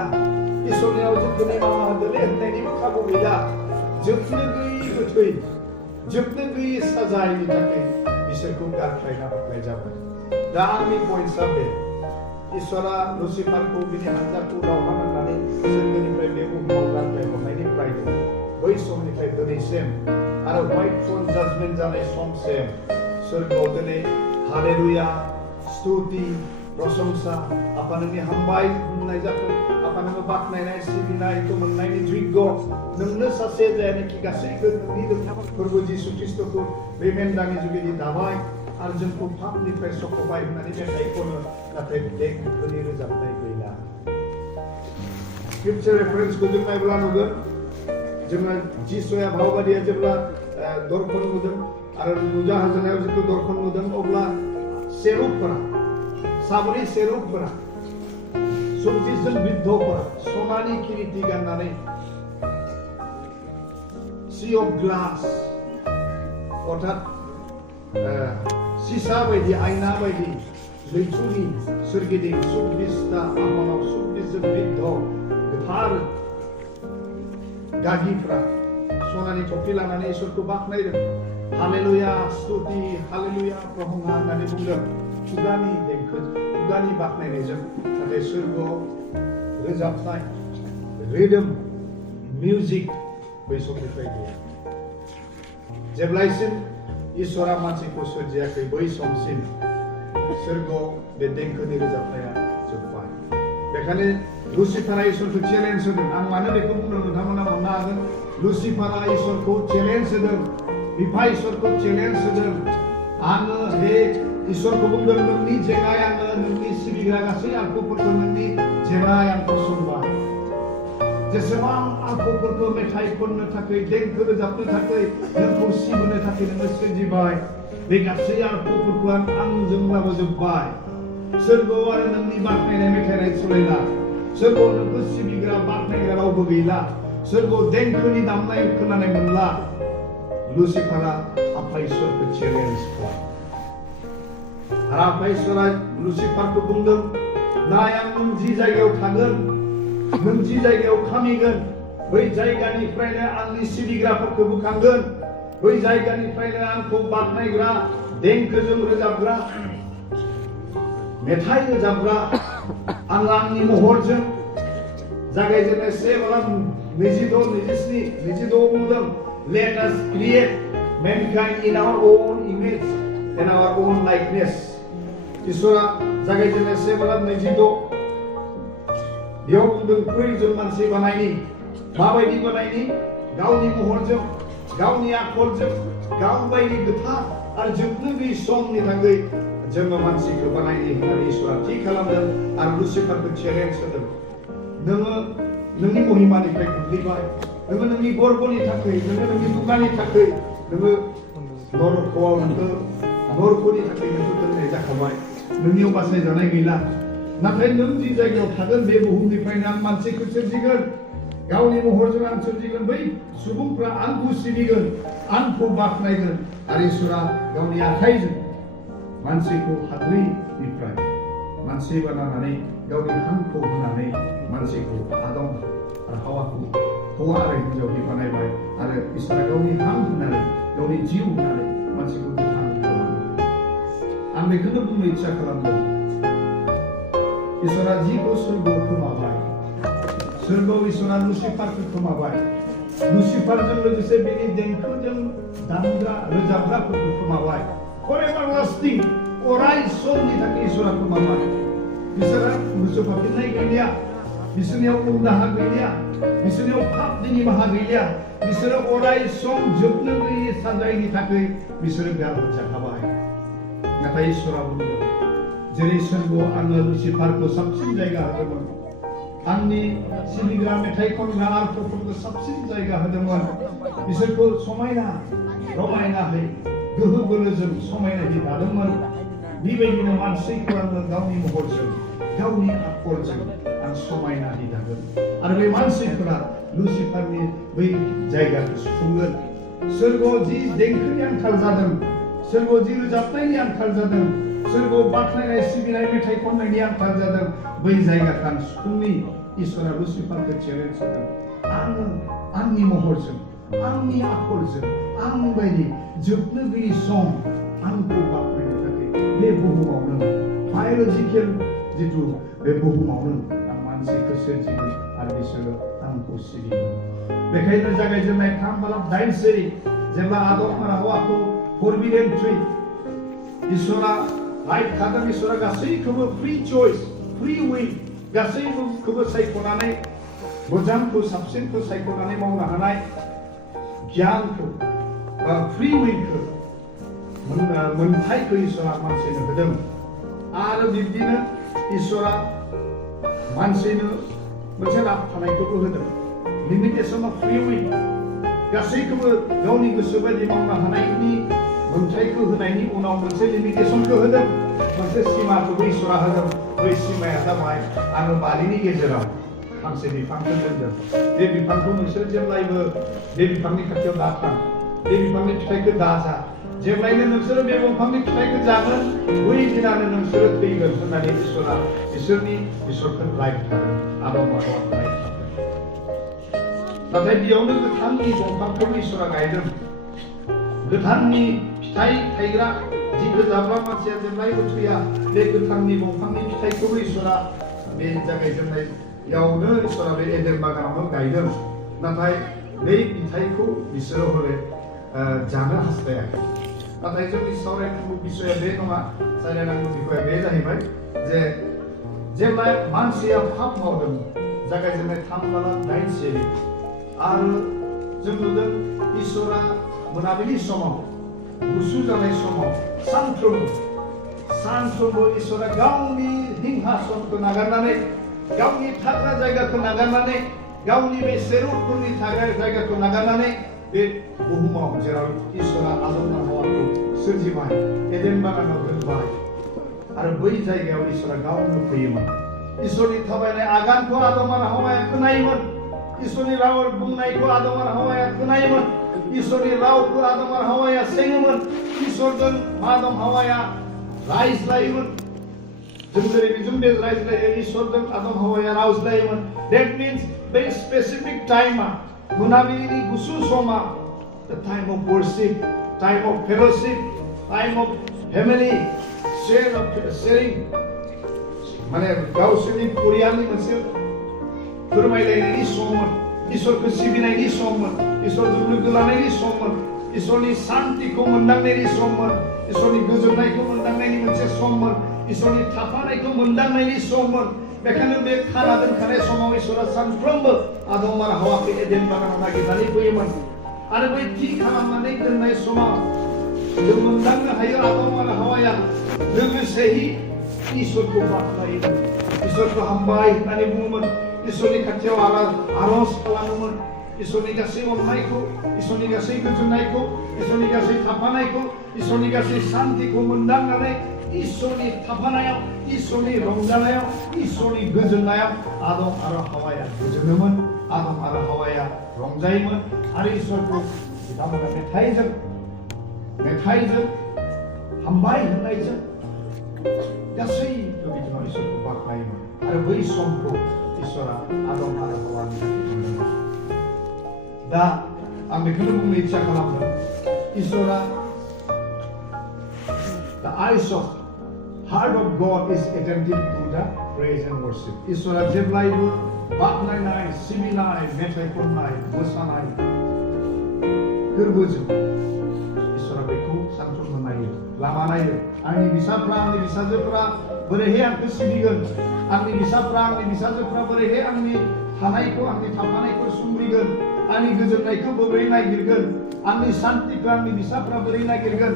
इसोरनियाव जोंखौ निमाहा होदोले होननायनिबो खाबु गैला जोबनो गैयै गोथै जोबनो गैयै साजायनि थाखाय बिसोरखौ गारख्लायना हरनाय जाबाय दा आंनि पइन्टआ बे इसोरा लुसिफारखौ बिनि हान्जाखौ दावहा नांनानै सोरगोनिफ्राय बे बुहुमाव गारख्लायहरनायनिफ्रायनो बै समनिफ्राय दिनैसिम आरो व्हाइट थ्रन जाजमेन्ट जानाय समसिम सोरगोआव दिनै हालेलुया स्तुति प्रशंसा आफा नोंनि हामबाय बुंनाय जाथों आफा नोङो बाख्नायनाय सिबिनायखौ मोननायनि जग्य नोंनो सासे जायनाखि गासैबो नोंनि फोरबो जिसु ख्रिस्टखौ बे मेन्दानि जुगेदि दाबाय आरो जोंखौ पापनिफ्राय सख'बाय होननानै मेथाइ खनो नाथाय देंखोनि रोजाबनाय गैला स्क्रिप्चार रेफारेन्सखौ जों नायब्ला नुगोन जोङो जिसया भावबादिया जेब्ला दर्पण नुदों आरो नुजा होजानायाव जितु दर्पण नुदों अब्ला सेरुबफोरा साब्रै सेरुबफोरा सुक्तिजों बिद्धफोरा सनानि किरिति गाननानै सी अफ ग्लास अर्थात सिसा बायदि आयना बायदि लैथोनि सोरगिदिं सुक्तिस्ता आहनाव सुक्तिजों बिद्ध गोथार गागिफ्रा सनानि थफि लानानै इसोरखौ बाख्नायदों हालेलुया स्तुति हालेलुया प्रहंगा होननानै बुंदों खुगानि देंखो खुगानि बाख्नायनायजों नाथाय सोरगोआव रोजाबनाय रिदम मिउजिक बै समनिफ्राय गैया जेब्लासिम इसोरा मानसिखौ सोरजियाखै बै समसिम सोरगोआव बे देंखोनि रोजाबनाया जोब्बाय बेखायनो लुसिफारा इसोरखौ चेलेन्ज होदों आं मानो बेखौ बुंदों नोंथांमोना हमनो हागोन लुसिफारा इसोरखौ चेलेन्ज होदों बिफा इसोरखौ चेलेन्ज होदों आङो हे इसोरखौ बुंदों नोंनि जेंनाय आङो नोंनि सिबिग्रा गासै आखुफोरखौ नोंनि जेंनाय आं फसंबाय जेसेबां आखुफोरखौ मेथाइ खननो थाखाय देंखो रोजाबनो थाखाय नोंखौ सिबिनो थाखाय नोङो सोरजिबाय बे गासै आखुफोरखौ आंजों लाबोजोब्बाय सोरगोआव आरो नोंनि बाख्नायनाय मेथाइ सलायला सोरगोआव नोंखौ सिबिग्रा बाख्नायग्रा रावबो गैला सोरगोआव देंखोनि दामनाय खोनानाय मोनला लुसिफारा आफा इसोरखौ चेलेन्ज आरो आफा इसोरा लुसिफारखौ बुंदों नाय आं नों जि जायगायाव थागोन नों जि जायगायाव खामिगोन बै जायगानिफ्रायनो आंनि सिबिग्राफोरखौ बोखांगोन बै जायगानिफ्रायनो आंखौ बाख्नायग्रा देंखोजों रोजाबग्रा मेथाइ रोजाबग्रा आं आंनि महरजों जागायजेननाय 22 बुंदों let us create mankind in our own image and our own likeness इसोरा जागायजेननाय 22 बेयाव बुंदों फै जों मानसि बानायनि माबायदि बानायनि गावनि महरजों गावनि आखलजों गावबायदि गोथार आरो जोबनो गैयै समनि थाखाय जोङो मानसिखौ बानायनि होननानै इसोरा थि खालामदों आरो लुसिफारखौ चेलेन्ज होदों नोङो नोंनि महिमानिफ्राय गोग्लैबाय नोङो नोंनि गर्बनि थाखाय नोङो नोंनि दुगानि थाखाय नोङो नरकआव नोंखौ नरकनि थाखाय नोंखौ दोननाय जाखाबाय नोंनियाव बासायजानाय गैला नाथाय नों जि जायगायाव थागोन बे बुहुमनिफ्रायनो आं मानसिखौ सोरजिगोन गावनि महरजों आं सोरजिगोन बै सुबुंफ्रा आंखौ सिबिगोन आंखौ बाख्नायगोन आरो इसोरा गावनि आखाइजों मानसिखौ हाद्रिनिफ्राय मानसि बानायनानै गावनि हांखौ होनानै मानसिखौ आदम आरो हावाखौ हौवा आरो हिन्जावनि बानायबाय आरो इसोरा गावनि हां होनानै गावनि जिउ होनानै मानसिखौ गोथां खालामबाय आं बेखौनो बुंनो इच्छा खालामदों इसोरा जिखौ सोरगोआव खोमाबाय सोरगोआव इसोरा लुसिफारखौ खोमाबाय लुसिफारजों लोगोसे बेनि देंखोजों दामग्रा रोजाबग्राफोरखौ खोमाबाय forever lasting अराय समनि थाखाय इसोरा खोमाबाय बिसोरा लुसिफारफिननाय गैलिया बिसोरनियाव उनदाहा गैलिया बिसोरनियाव पापनि निमाहा गैलिया बिसोरो अराय सम जोबनो गैयै साजायनि थाखाय बिसोरो गारहरजाखाबाय नाथाय इसोरा बुंदों जेरै सोरगोआव आङो लुसिफारखौ साबसिन जायगा होदोंमोन आंनि सिबिग्रा मेथाइ खनग्रा आखुफोरखौ साबसिन जायगा होदोंमोन बिसोरखौ समायना रमायनाहै गोहो बोलोजों समायनायै दादोंमोन बेबायदिनो मानसिखौ आङो गावनि महरजों गावनि आखलजों आं समायनायै दागोन आरो बे मानसिफोरा लुसिफारनि बै जायगाखौ सुफुंगोन सोरगोआव जि देंखोनि आंखाल जादों सोरगोआव जि रोजाबनायनि आंखाल जादों सोरगोआव बाख्नायनाय सिबिनाय मेथाइ खननायनि आंखाल जादों बै जायगाखौ आं सुफुंनि इसोरा लुसिफारखौ चेलेन्ज होदों आङो आंनि महरजों आंनि आखलजों आं बायदि जोबनो गैयै सम आंखौ बाख्नायनो थाखाय बे बुहुमावनो बाय'लजिकेल जिथु बे बुहुमावनो आं मानसिखौ सोरजिगोन आरो बिसोरो आंखौ सिबिगोन बेखायनो जागायजेननाय 3:8 जेब्ला आदम आरो हौवाखौ forbidden tree इसोरा राइट खादों इसोरा गासैखौबो फ्री चॉइस फ्री विल गासैखौबो सायख'नानै मोजांखौ साबसिनखौ सायख'नानै मावनो हानाय गियानखौ फ्री विलखौ मोनथायखौ इसोरा मानसिनो होदों आरो बिब्दिनो इसोरा मानसिनो मोनसे राबथानायखौबो होदों लिमिटेशन अफ फ्री विल गासैखौबो गावनि गोसो बायदि मावनो हानायनि मोनथायखौ होनायनि उनाव मोनसे लिमिटेशनखौ होदों मोनसे सिमाखौबो इसोरा होदों बै सिमाया जाबाय आङो बारिनि गेजेराव फांसे बिफांखौ दोनदों बे बिफांखौ नोंसोर जेब्लायबो बे बिफांनि खाथियाव दाथां बे बिफांनि फिथाइखौ दाजा जेब्लायनो नोंसोरो बे दंफांनि फिथाइखौ जागोन बै दिनानो नोंसोरो थैगोन होननानै इसोरा इसोरखौ राइट खादों आदम आरो हौवाखौ राइट खादों नाथाय बेयावनो गोथांनि दंफांखौ इसोरा गायदों गोथांनि फिथाइ थायग्रा जिखौ जाब्ला मानसिया जेब्लायबो थैया बे गोथांनि दंफांनि फिथाइखौबो इसोरा बे जागायजेननायावनो इसोरा बे एडेन बागानावनो गायदों नाथाय बे फिथाइखौ बिसोरो हले जानो हास्थायाखै नाथाय जोंनि सावरायनांगौ बिषया बे नङा सावरायनांगौ बिषया बे जाहैबाय जे जेब्ला मानसिया पाप मावदों जागायजेननाय 3:9 आरो जों नुदों इसोरा मोनाबिलि समाव गुसु जानाय समाव सानफ्रोमबो इसोरा गावनि सिंहासनखौ नागारनानै गावनि थाग्रा जायगाखौ नागारनानै गावनि बे सेरुफोरनि थाग्रा जायगाखौ नागारनानै बे बुहुमाव जेराव इसोरा आदम आरो हवाखौ सोरजिबाय एडेन बागानाव दोनबाय आरो बै जायगायाव इसोरा गावनो फैयोमोन इसोरनि थाबायनाय आगानखौ आदम आरो हवाया खोनायोमोन इसोरनि राव बुंनायखौ आदम आरो हवाया खोनायोमोन इसोरनि रावखौ आदम आरो हवाया सेङोमोन इसोरजों आदम हवाया रायज्लायोमोन जों जेरै बिजों बे रायज्लायो इसोरजों आदम हवाया रायज्लायोमोन that means बे स्पेसिफिक टाइमा मोनाबिलिनि गुसु समा the time of worship time of fellowship time of family sharing माने गावसोरनि परियालनि मोनसे फोरमायलायनायनि सममोन इसोरखौ सिबिनायनि सममोन इसोरजों लोगो लानायनि सममोन इसोरनि शान्तिखौ मोनदांनायनि सममोन इसोरनि गोजोननायखौ मोनदांनायनि मोनसे सममोन इसोरनि थाफानायखौ मोनदांनायनि सममोन बेखायनो बे खाना दोनखानाय समाव इसोरा सानफ्रोमबो आदम आरो हवाखौ एडेन बागानाव नागिरनानै फैयोमोन आरो बै थि खालामनानै दोननाय समाव जों मोनदांनो हायो आदम आरो हवाया लोगोसेयै इसोरखौ बाख्नायोमोन इसोरखौ हामबाय होननानै बुङोमोन इसोरनि खाथियाव आरज खालामोमोन इसोरनि गासै अननायखौ इसोरनि गासै गोजोननायखौ इसोरनि गासै थाफानायखौ इसोरनि गासै शान्तिखौ मोनदांनानै इसोरनि थाफानायाव इसोरनि रंजानायाव इसोरनि गोजोननायाव आदम आरो हवाया गोजोनोमोन आदम आरो हवाया रंजायोमोन आरो इसोरखौ बिथांमोना मेथाइजों हामबाय होननायजों गासैबो बिथिङाव इसोरखौ बाख्नायोमोन आरो बै समखौ इसोरा आदम आरो हवानि थाखाय मोनदोंमोन दा आं बेखौनो बुंनो इच्छा खालामदों इसोरा the eyes of heart of God is attentive to the praise and worship इसोरा जेब्लायबो बाख्नायनाय सिबिनाय मेथाइ खननाय मोसानाय गोरबोजों इसोरा बेखौ सानफ्रोमबो नायो लामा नायो आंनि फिसाफ्रा आंनि फिसाजोफ्रा बोरैहाय आंखौ सिबिगोन आंनि फिसाफ्रा आंनि फिसाजोफ्रा बोरैहाय आंनि थानायखौ आंनि थाफानायखौ सुंग्रिगोन आंनि गोजोननायखौ बोरै नागिरगोन आंनि शान्तिखौ आंनि फिसाफ्रा बोरै नागिरगोन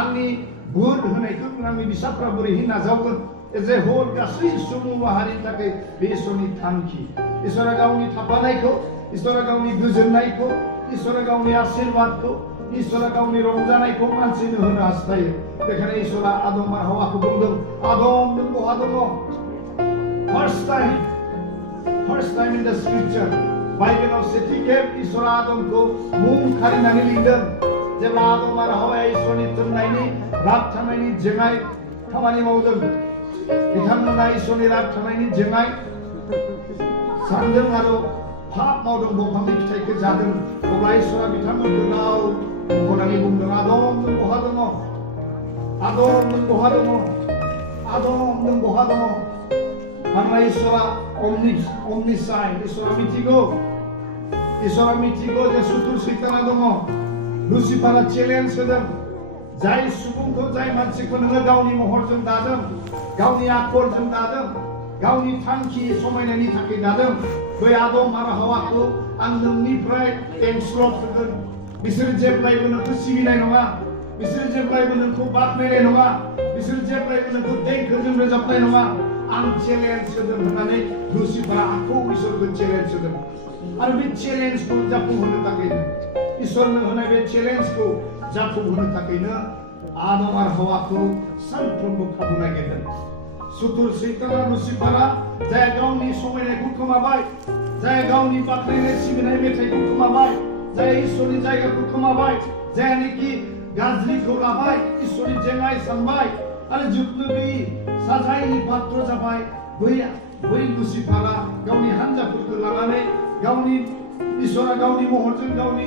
आंनि बोर होनायखौ आंनि फिसाफ्रा बोरैहाय नाजावगोन एज ए होल गासै सुबुं माहारिनि थाखाय बे इसोरनि थांखि इसोरा गावनि थाफानायखौ इसोरा गावनि गोजोननायखौ इसोरा गावनि आशीर्वादखौ इसोरा गावनि रंजानायखौ मानसिनो होनो हास्थायो बेखायनो इसोरा आदम आरो हवाखौ बुंदों आदम नों बहा दङ फार्स्ट टाइम इन द स्क्रिपचार बाइबेलाव सेथि खेब इसोरा आदमखौ मुं खारिनानै लिरदों जेब्ला आदम आरो हवाया इसोरनि थोननायनि राबथानायनि जेंनाय खामानि मावदों बिथांमोना इसोरनि राबथानायनि जेंनाय सानदों आरो पाप मावदों दंफांनि फिथाइखौ जादों अब्ला इसोरा बिथांमोनखौ गाव बुंनानै बुंदों आदम नों बहा दङ आदम नों बहा दङ आदम नों बहा दङ मानोना इसोरा omniscient इसोरा मिथिगौ जे सुथुर सैताना दङ लुसिफारा चेलेन्ज होदों जाय सुबुंखौ जाय मानसिखौ नोङो गावनि महरजों दादों गावनि आखरजों दादों गावनि थांखि समायनायनि थाखाय दादों बै आदम आरो हवाखौ आं नोंनिफ्राय एनस्लट होगोन बिसोर जेब्लायबो नोंखौ सिबिनाय नङा बिसोर जेब्लायबो नोंखौ बाख्नायनाय नङा बिसोर जेब्लायबो नोंखौ देंखोजों रोजाबनाय नङा आं चेलेन्ज होदों होननानै लुसिफारा आंखौ इसोरखौ चेलेन्ज होदों आरो बे चेलेन्जखौ जाफुंहोनो थाखायनो इसोरनो होनाय बे चेलेन्जखौ जाफुंहोनो थाखायनो आदम आरो हवाखौ सानफ्रोमबो खाबु नागिरदों सुथुर सैताना लुसिफारा जाय गावनि समायनायखौ खोमाबाय जाय गावनि बाख्नायनाय सिबिनाय मेथाइखौ खोमाबाय जाय इसोरनि जायगाखौ खोमाबाय जायनाखि गाज्रिखौ लाबाय इसोरनि जेंनाय सानबाय आरो जोबनो गैयै साजायनि पात्र जाबाय बै लुसिफारा गावनि हान्जाफोरखौ लानानै गावनि इसोरा गावनि महरजों गावनि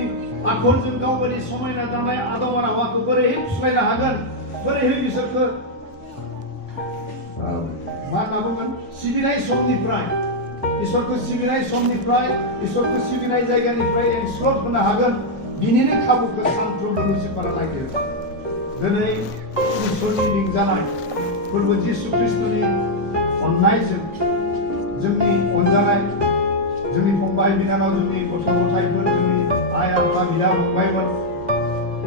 आखरजों गावबायदि समायना दानाय आदम आरो हवाखौ बोरैहाय फुस्लायनो हागोन बोरैहाय बिसोरखौ मा होनना बुंगोन सिबिनाय समनिफ्राय इसोरखौ सिबिनाय समनिफ्राय इसोरखौ सिबिनाय जायगानिफ्राय एनस्लट होनो हागोन बिनिनो खाबुखौ सानफ्रोमबो लुसिफारा नागिरो दिनै इसोरनि लिंजानाय फोरबो जिसु ख्रिस्टनि अननायजों जोंनि अनजानाय जोंनि फंबाय बिनानाव जोंनि गथ' गथायफोर जोंनि आइ आफा बिदा फंबायमोन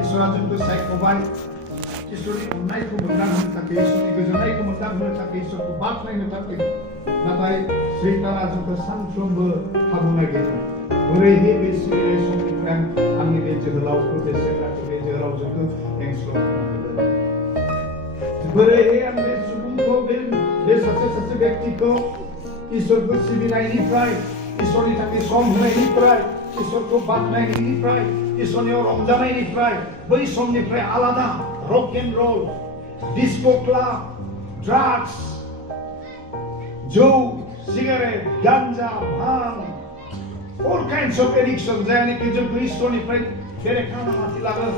इसोरा जोंखौ सायख'बाय इसोरनि अननायखौ मोनदांहोनो थाखाय इसोरनि गोजोननायखौ मोनदांहोनो थाखाय इसोरखौ बाख्नायनो थाखाय नाथाय सैताना जोंखौ सानफ्रोमबो खाबु नागिरो बोरैहाय बे सिबिनाय समनिफ्राय आंनि बे जोहोलावखौ बे सेंग्राखौ बे जोहोलावजोखौ एंस्लबनांगोन बोरैहाय आं बे सुबुंखौ बे सासे व्यक्तिखौ इसोरखौ सिबिनायनिफ्राय इसोरनि थाखाय सम होनायनिफ्राय इसोरखौ बाख्नायनायनिफ्राय इसोरनियाव रंजानायनिफ्राय बै समनिफ्राय आलादा रक एन्ड रल डिस्को क्लाब ड्राग्स जौ सिगारेट गांजा भां all kinds of addiction जायनिखि जोंखौ इसोरनिफ्राय बेरेखा लामाथिं लाङो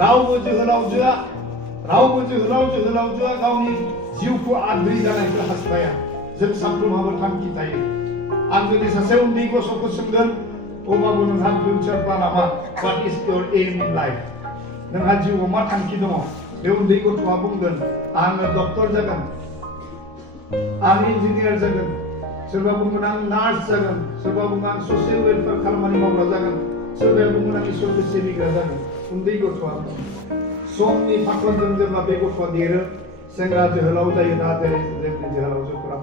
रावबो जोहोलावजोआ गावनि जिउखौ आद्रि जानायखौ हास्थाया जों साफ्रोमहाबो थांखि थायो आं जुदि सासे उन्दै गथ'खौ सोंगोन अबाबो नोंहा फिउचार प्लाना मा what is your aim in life नोंहा जिउआव मा थांखि दङ बे उन्दै गथ'आ बुंगोन आङो डक्टर जागोन आं इन्जिनियार जागोन सोरबा बुंगोन आं नार्स जागोन सोरबा बुंगोन आं ससियेल वेलफेयार खामानि मावग्रा जागोन सोरबाया बुंगोन आं इसोरखौ सिबिग्रा जागोन उन्दै गथ'आ समनि फाखनजों जेब्ला बे गथ'आ देरो सेंग्रा जोहोलाव जायो दा जेरै जोंनि जोहोलावजोफोरा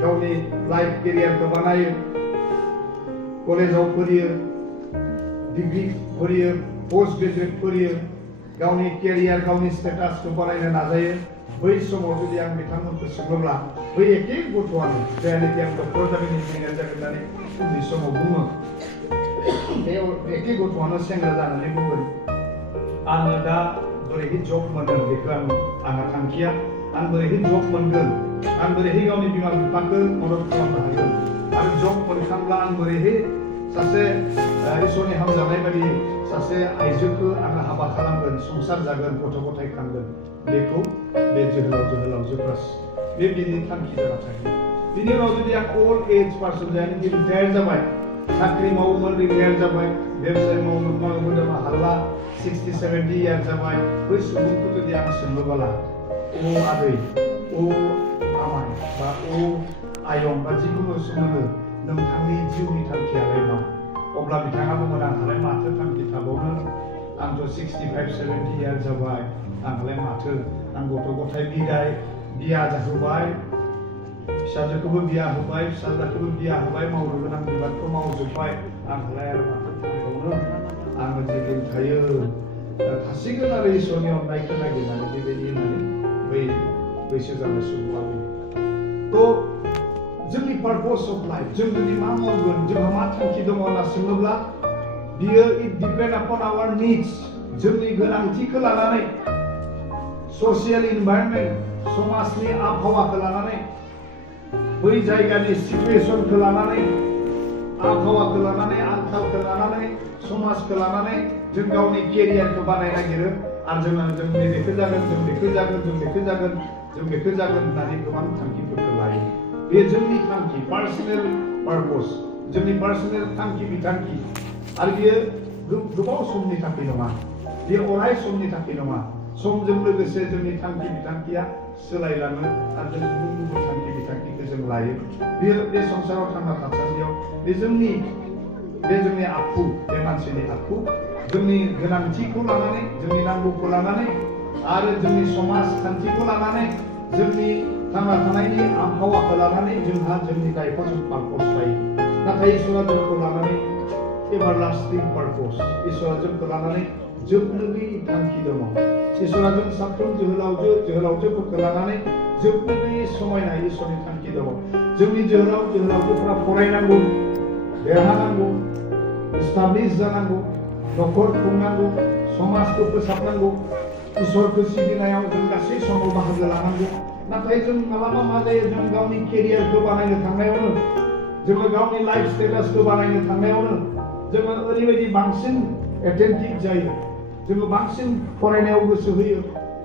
गावनि लाइफ केरियारखौ बानायो कलेजाव फरायो डिग्री फरायो पोस्ट ग्रेजुएट फरायो गावनि केरियार गावनि स्टेटासखौ बानायनो नाजायो बै समाव जुदि आं बिथांमोनखौ सोङोब्ला बै एखे गथ'आनो जायनाखि आं डक्टर जागोन इन्जिनियार जागोन होननानै उन्दै समाव बुङो बे एखे गथ'आनो सेंग्रा जानानै बुंगोन आङो दा बोरैहाय जब मोनो बेखौ आंहा थांखिया आं बोरैहाय जब मोनगोन आं बोरैहाय गावनि बिमा बिफाखौ मदद खालामनो हागोन आरो जब मोनखांब्ला आं बोरैहाय सासे इसोरनि हामजानाय बायदि सासे आइजोखौ आङो हाबा खालामगोन संसार जागोन गथ' गथाय खांगोन बेखौ बे जोहोलावजोफ्रा बे बिनि थांखि जाना थायो बिनि उनाव जुदि आं अल्ड एज पार्सन जायनाखि रिटायार जाबाय साख्रि मावोमोन रिटायार जाबाय व्यवसाय मावोमोन हाल्ला 60-70 इयार जाबाय बै सुबुंखौ जुदि आं सोङोब्ला ओ आदै ओ आमाय बा ओ आयं बा जिखुनु सोङो नोंथांनि जिउनि थांखियालाय मा अब्ला बिथाङा बुंगोन आंहालाय माथो थांखि थाबावनो आंथ' 65-70 इयार जाबाय आंहालाय माथो आं गथ' गथाय बिया जाहोबाय फिसाजोखौबो बिया होबाय फिसाज्लाखौबो बिया होबाय मावनो गोनां बिबानखौ मावजोब्बाय आंहालाय आरो माथो थांबावनो आङो जेदिन थायो थासिगोन आरो इसोरनि अननायखौ नागिरनानै बेबायदि होननानै बै बैसो जानाय सुबुङा बुङो थ' जोंनि पार्पस अफ लाइफ जों जुदि मा मावगोन जोंहा मा थांखि दङ होनना सोङोब्ला बियो it depend upon our needs जोंनि गोनांथिखौ लानानै ससियेल इनभाइरनमेन्ट समाजनि आबहावाखौ लानानै बै जायगानि सिचुएसनखौ लानानै आबहावाखौ लानानै आंखालखौ लानानै समाजखौ लानानै जों गावनि केरियारखौ बानायनो नागिरो आरो जों बेखौ जागोन होननानै गोबां थांखिफोरखौ लायो बे जोंनि थांखि पार्सनेल पार्पस जोंनि पार्सनेल थांखि बिथांखि आरो बियो गोबाव समनि थाखाय नङा बेयो अराय समनि थाखाय नङा समजों लोगोसे जोंनि थांखि बिथांखिया सोलायलाङो आरो जों गुबुन थांखि बिथांखिखौ जों लायो बेयो बे संसाराव थांना थासान्दियाव बे जोंनि आखु बे मानसिनि आखु जोंनि गोनांथिखौ लानानै जोंनि नांगौखौ लानानै आरो जोंनि समाज खान्थिखौ लानानै जोंनि थांना थानायनि आबहावाखौ लानानै जोंहा जोंनि लाइफआव जों पार्पस लायो नाथाय इसोरा जोंखौ लानानै एभारलास्टिं पार्पस इसोरा जोंखौ लानानै जोबनो गैयै थांखि दङ इसोरा जों साफ्रोम जोहोलावजोफोरखौ लानानै जोबनो गैयै समायना इसोरनि थांखि दङ जोंनि जोहोलावजोफोरा फरायनांगौ देरहानांगौ इस्टाब्लिश जानांगौ न'खर खुंनांगौ समाजखौ फोसाबनांगौ इसोरखौ सिबिनायाव जों गासै समाव बाहागो लानांगौ नाथाय जों मालाबा मा जायो जों गावनि केरियारखौ बानायनो थांनायावनो जोङो गावनि लाइफ स्टेटासखौ बानायनो थांनायावनो जोङो ओरैबायदि बांसिन एटेन्टिभ जायो जोङो बांसिन फरायनायाव गोसो होयो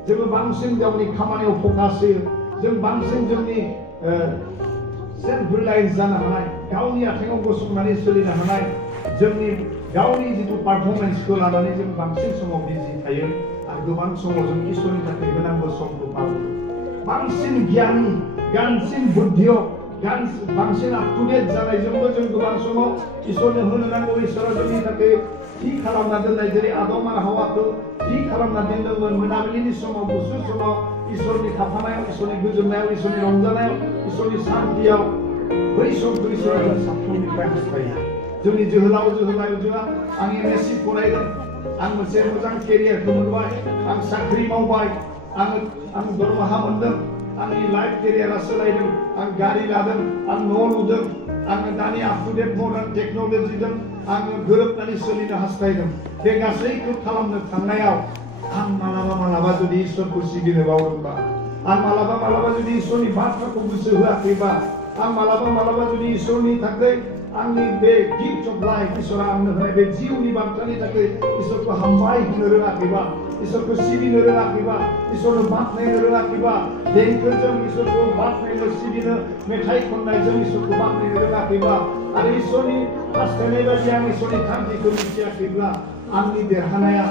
जोङो बांसिन गावनि खामानियाव फोकास होयो जों बांसिन जोंनि सेल्फ रिलायन्स जानो हानाय गावनि आथिङाव गसंनानै सोलिनो हानाय जोंनि गावनि जिथु पारफरमेन्सखौ लानानै जों बांसिन समाव बिजि थायो आरो गोबां समाव जों इसोरनि थाखाय होनांगौ समखौ बावो बांसिन गियानि बांसिन बुद्धियाव बांसिन आप टु डेट जानायजोंबो जों गोबां समाव इसोरनो होनो नांगौ इसोरा जोंनि थाखाय थि खालामना दोननाय जेरै आदम आरो हावाखौ थि खालामना दोनदोंमोन मोनाबिलिनि समाव गुसु समाव इसोरनि थाफानायाव इसोरनि गोजोननायाव इसोरनि रंजानायाव इसोरनि शान्तियाव बै समखौ इसोरा जों साफ्रोमनिफ्राय हास्थायो जोंनि जोहोलावजोआ आं एमएससी फरायदों आं मोनसे मोजां केरियारखौ मोनबाय आं साख्रि मावबाय आं दरमाहा मोनदों आंनि लाइफ केरियारा सोलायदों आं गारि लादों आं न' लुदों आङो दानि आप टु डेट मडार्न टेक्न'लजिजों आङो गोरोबनानै सोलिनो हास्थायदों बे गासैखौ खालामनो थांनायाव आं मालाबा जुदि इसोरखौ सिबिनो बावदोंबा आं मालाबा जुदि इसोरनि बाथ्राखौ गोसो होआखैबा आं मालाबा जुदि इसोरनि थाखाय आंनि बे गिफ्ट अफ लाइफ इसोरा आंनो होनाय बे जिउनि बाथ्रानि थाखाय इसोरखौ हामबाय होनो रोङाखैबा इसोरखौ सिबिनो रोङाखैबा इसोरनो बाख्नायनो रोङाखैबा देंखोजों इसोरखौ बाख्नायनो सिबिनो मेथाइ खननायजों इसोरखौ बाख्नायनो रोङाखैबा आरो इसोरनि हास्थायनाय बायदि आं इसोरनि थांखिखौ मिथियाखैब्ला आंनि देरहानाया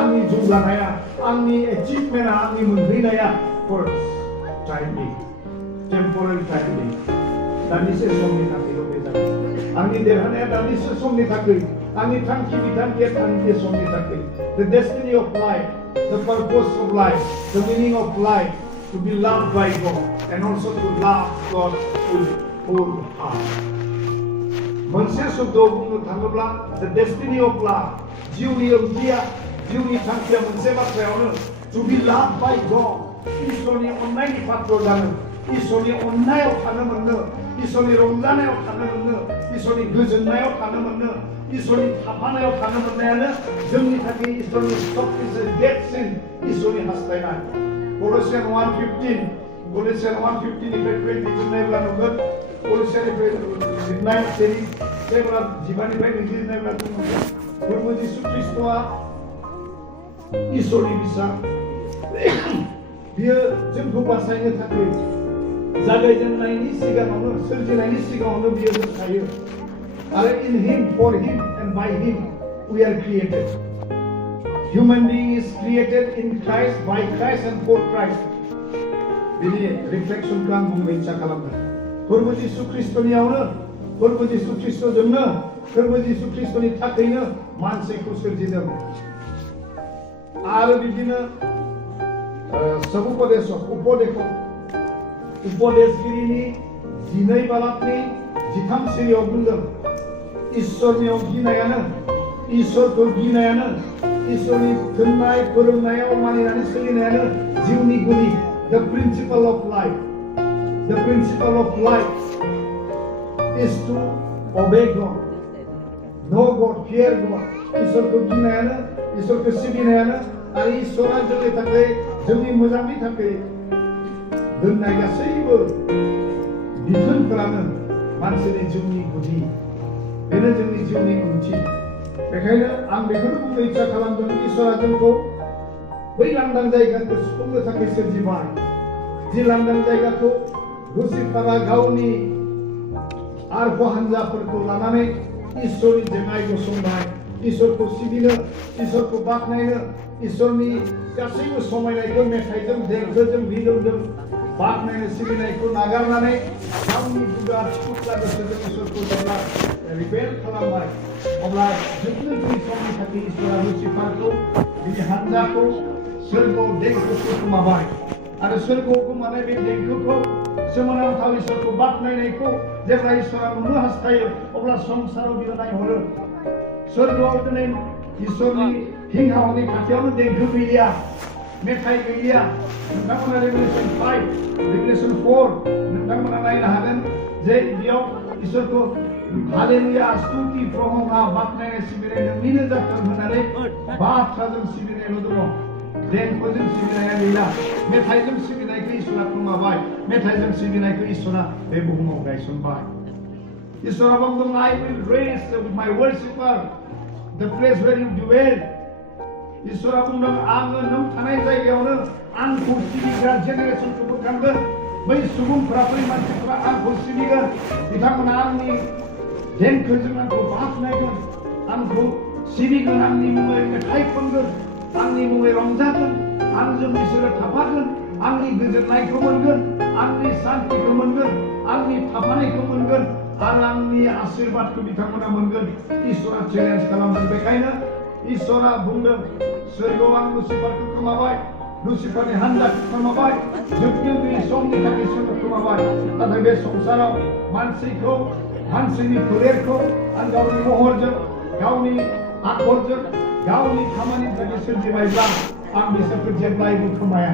आंनि जौगानाया आंनि एचिभमेन्टआ आंनि मोनहैनाया फर टाइमनि टेम्परारि टाइमनि दानिसे समनि थाखायल' बे जागोन आंनि देरहानाया दानिसे समनि थाखाय आंनि थांखि बिथांखिया दानिसे समनि थाखाय the destiny of life the purpose of life the meaning of life to be loved by God and also to love God with whole heart मोनसे शब्दआव बुंनो थाङोब्ला the destiny of life जिउनि ओंथिया जिउनि थांखिया मोनसे बाथ्रायावनो to be loved by God इसोरनि अननायनि पात्र जानो इसोरनि अननायाव थानो मोननो इसोरनि रंजानायाव थानो मोननो इसोरनि गोजोननायाव थानो मोननो इसोरनि थाफानायाव थानो मोननायानो जोंनि थाखाय इसोरनि सबसे देरसिन इसोरनि हास्थायनाय कलसियान 1:15 निफ्राय 20 नायब्ला नुगोन कलसियानिफ्राय लिरनाय जेब्ला 15निफ्राय 20 नायब्ला नुगोन प्रभु जिसु ख्रीष्टआ इसोरनि बिसा बियो जोंखौ बासायनो थाखाय जागायजेननायनि सिगाङावनो सोरजिनायनि सिगाङावनो बियो दंखायो आरो in him for him and by him we are created human being is created in Christ by Christ and for Christ बिनि रिफ्लेक्सनखौ आं बुंनो इच्छा खालामदों प्रभु जिसु ख्रीष्टनियावनो प्रभु जिसु ख्रीष्टजोंनो प्रभु जिसु ख्रीष्टनि थाखायनो मानसिखौ सोरजिदों आरो बिदिनो उपदेशगिरिनि 12 बालाकनि 13 सिरियाव बुंदों इसोरनियाव गिनायानो इसोरखौ गिनायानो इसोरनि थोननाय फोरोंनायाव मानिनानै सोलिनायानो जिउनि गुदि the principle of life is to obey God know God fear God इसोरखौ गिनायानो इसोरखौ सिबिनायानो आरो इसोरा जोंनि थाखाय जोंनि मोजांनि थाखाय दोननाय गासैबो बिथोनफोरानो मानसिनि जिउनि गुदि बेनो जोंनि जिउनि ओंथि बेखायनो आं बेखौनो बुंनो इच्छा खालामदों इसोरा जोंखौ बै लांदां जायगाखौ सुफुंनो थाखाय सोरजिबाय जि लांदां जायगाखौ लुसिफारा गावनि आरफ हान्जाफोरखौ लानानै इसोरनि जेंनाय गसंबाय इसोरखौ सिबिनो इसोरखौ बाख्नायनो इसोरनि गासैबो समायनायखौ मेथाइजों देंखोजों रिदमजों बाख्नायनो सिबिनायखौ नागारनानै गावनि दुगा थिखुला गोसोजों इसोरखौ जेब्ला रिबेल खालामबाय अब्ला जोबनो समनि थाखाय इसोरा लुसिफारखौ बिनि हान्जाखौ सोरगोआव देंखोखौ खोमाबाय आरो सोरगोआव खोमानाय बे देंखोखौ सोमोनांथाव इसोरखौ बाख्नायनायखौ जेब्ला इसोरा नुनो हास्थायो अब्ला संसाराव बियो नायहरो सोरगोआव दिनै इसोरनि हिंहावनि खाथियावनो देंखो गैलिया मेथाइ गैलिया नोंथांमोना रेभेलेसन 5 रेभेलेसन 4 नोंथांमोना नायनो हागोन जे बेयाव इसोरखौ हालेलुया स्तुति प्रहंगा बाख्नायनाय सिबिनाय नोंनिनो जाथों होननानै बाथ्राजों सिबिनायल' दङ देंखोजों सिबिनाया गैला मेथाइजों सिबिनायखौ इसोरा खोमाबाय मेथाइजों सिबिनायखौ इसोरा बे बुहुमाव गायसनबाय इसोरा बुंदों I will raise my worshipper the place where you dwell इसोरा बुंदों आङो नों थानाय जायगायावनो आंखौ सिबिग्रा जेनेरेसनखौ बोखांगोन बै सुबुंफोरा बै मानसिफोरा आंखौ सिबिगोन बिथांमोना आंनि देंखोजों आंखौ बाख्नायगोन आंखौ सिबिगोन आंनि मुङै मेथाइ खनगोन आंनि मुङै रंजागोन आंजों बिसोरो थाफागोन आंनि गोजोननायखौ मोनगोन, आंनि शान्तिखौ मोनगोन, आंनि थाफानायखौ मोनगोन आरो आंनि आशीर्बादखौ बिथांमोना मोनगोन। इसोरा चेलेन्ज खालामदों। बेखायनो इसोरा बुंदों, सोरगोआव आं लुसिफारखौ खोमाबाय, लुसिफारनि हान्जाखौ खोमाबाय, जोबनो गैयै समनि थाखाय सोरखौ खोमाबाय। नाथाय बे संसाराव मानसिखौ, मानसिनि फोलेरखौ आं गावनि महरजों, गावनि आखरजों, गावनि खामानिनि थाखाय सोरजिबायब्ला आं बिसोरखौ जेब्लायबो खोमाया।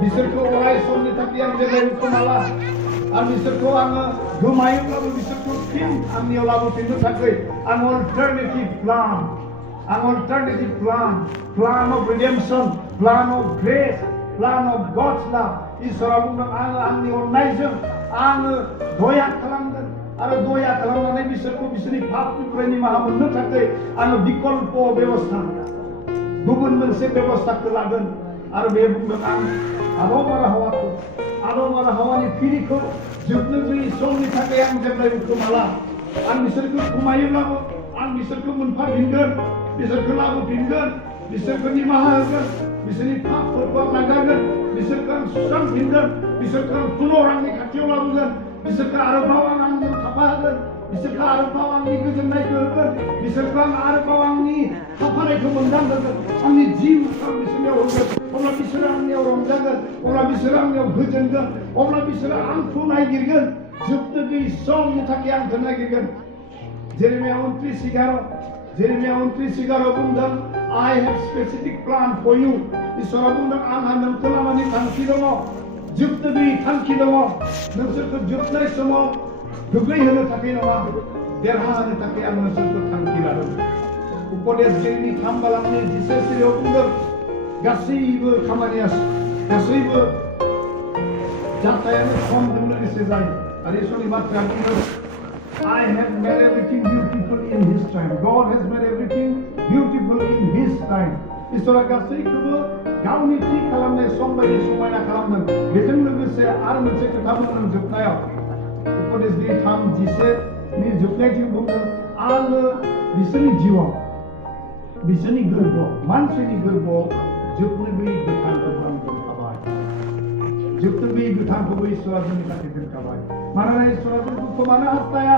बिसोरखौ अराय समनि थाखाय आं जेब्लायबो खोमाला। आं बिसोरखौ आङो गोमायोब्लाबो बिसोरखौ फिन आंनियाव लाबोफिननो थाखाय आं alternative plan, plan of redemption, plan of grace, plan of gods लाभ। इसोरा बुंदों, आङो आंनि अननायजों आङो दया खालामगोन आरो दया खालामनानै बिसोरखौ बिसोरनि पापनिफ्राय निमाहा मोननो थाखाय आङो बिकल्प बेबस्था, गुबुन मोनसे बेबस्थाखौ लागोन। आरो बे बुंदों, आं आदम आरो हावानि फिरिखौ जोबनो गैयै समनि थाखाय आं जेब्लायबो खोमाला। आं बिसोरखौ खोमायोब्लाबो आं बिसोरखौ मोनफाफिनगोन, बिसोरखौ लाबोफिनगोन, बिसोरखौ निमाहा होगोन, बिसोरनि पापफोरखौ आं नागारगोन, बिसोरखौ आं सुस्रांफिनगोन, बिसोरखौ आं पुनर आंनि खाथियाव लाबोगोन, बिसोरखौ आरोबाव आं आंजों थाफा होगोन, बिसोरखौ आरोबाव आंनि गोजोननायखौ होगोन, बिसोरखौ आं आरोबाव आंनि थाफानायखौ मोनदांहोगोन, आंनि जिउखौ आं बिसोरनियाव होगोन। अब्ला बिसोरो आंनियाव रंजागोन, अब्ला बिसोरो आंनियाव गोजोनगोन, अब्ला बिसोरो आंखौ नागिरगोन, जोबनो गैयै समनि थाखाय आंखौ नागिरगोन। जेरेमिया 29:11 बुंदों, I have specific plan for you. इसोरा बुंदों, आंहा नोंखौ लानानै थांखि दङ, जोबनो गैयै थांखि दङ। नोंसोरखौ जोबनाय समाव गोग्लैहोनो थाखाय नङा, देरहाहोनो थाखाय आं नोंसोरखौ थांखि लादों। उपदेशगिरिनि 3:23 बुंदों, गासैबो खामानिया, गासैबो जाथायानो समजों लोगोसे जायो। आरो इसोरनि बाथ्राया बुंदों, I have made everything beautiful in His time. God has made everything beautiful in His time. इसोरा गासैखौबो गावनि थि खालामनाय सम बायदि समायना खालामदों। बेजों लोगोसे आरो मोनसे खोथा बुंदों जोबनायाव, उपदेशगिरि 3:11 जोबनायथिं बुंदों, आङो बिसोरनि जिउआव, बिसोरनि गोरबोआव, मानसिनि गोरबोआव जोबनो गैयै गोथांखौ आं दोनखाबाय। जोबनो गैयै गोथांखौबो इसोरा जोंनि थाखाय दोनखाबाय। मानोना इसोरा जोंखौ खोमानो हास्थाया,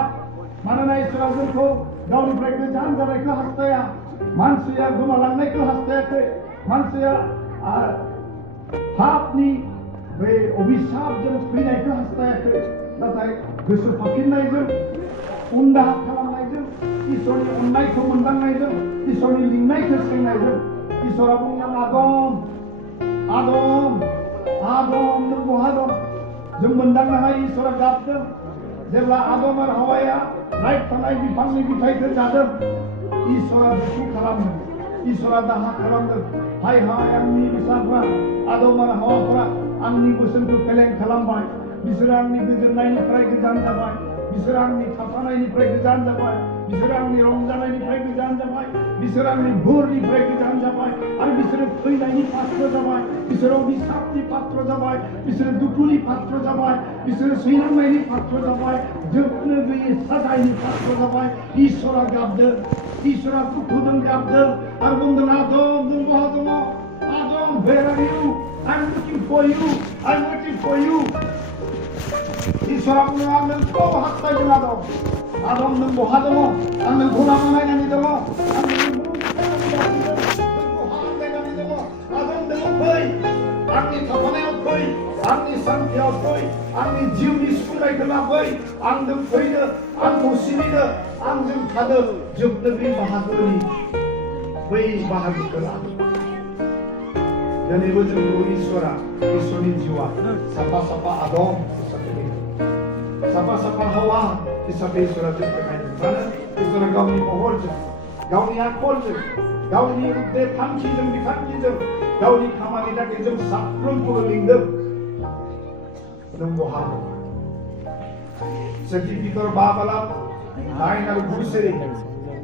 मानोना इसोरा जोंखौ गावनिफ्राय गोजान जानायखौ हास्थाया, मानसिया गोमालांनायखौ हास्थायाखै, मानसिया पापनि बे अभिशापजों फैनायखौ हास्थायाखै, नाथाय गोसो फाफिननायजों, उनदाहा खालामनायजों, इसोरनि अननायखौ मोनदांनायजों, इसोरनि लिंनायखौ सोंनायजों इसोरा बुंदों, आदम नों बहा दं? जों मोनदांनो हायो इसोरा गाबदों। जेब्ला आदम आरो हावाया राइट थानाय बिफांनि बिथाइखौ जादों, इसोरा दुखु खालामदों, इसोरा दाहा खालामदों। हाय आंनि फिसाफ्रा, आदम आरो हावाफ्रा आंनि बोसोनखौ फेलें खालामबाय, बिसोरो आंनि गोजोननायनिफ्राय गोजान जाबाय, बिसोर आंनि थाफानायनिफ्राय गोजान जाबाय, बिसोर आंनि रंजानायनिफ्राय गोजान जाबाय, बिसोर आंनि बोरनिफ्राय गोजान जाबाय, आरो बिसोरो थैनायनि पात्र जाबाय, बिसोरो अभिशापनि पात्र जाबाय, बिसोरो दुखुनि पात्र जाबाय, बिसोरो सैनांनायनि पात्र जाबाय, जोबनो गैयै साजायनि पात्र जाबाय। इसोरा गाबदों, इसोरा दुखुजों गाबदों आरो बुंदों, आदम नों बहा दङ? आदम, where are you? I'm looking for you, I'm waiting for you. इसोरा बुंदों, आं नोंखौ हास्थायदों आदम। आदम नों बहा दङ? आं नोंखौ लामा नायनानै दङ, आं नोंखौ हास्थायनानै दङ। आदम नों फै, आंनि थाफानायाव फै, आंनि शान्तियाव फै, आंनि जिउनि सुखुनायखौ लाफै, आंजों फैदो, आंखौ सिबिदो, आंजों थादो, जोबनो गैयै बाहागोनि बै बाहागोखौ लादो। दिनैबो जोंखौ इसोरनि जिउआ साफा आदम साफा हावा हिसाबै इसोरा जोंखौ नायदों। मानो इसोरा गावनि महरजों, गावनि आखलजों, गावनि बे थांखिजों, बिथांखिजों, गावनि खामानि थाखाय जों साफ्रोमखौबो लिंदों। नों बहा दं? सेथि पितर 5:9-10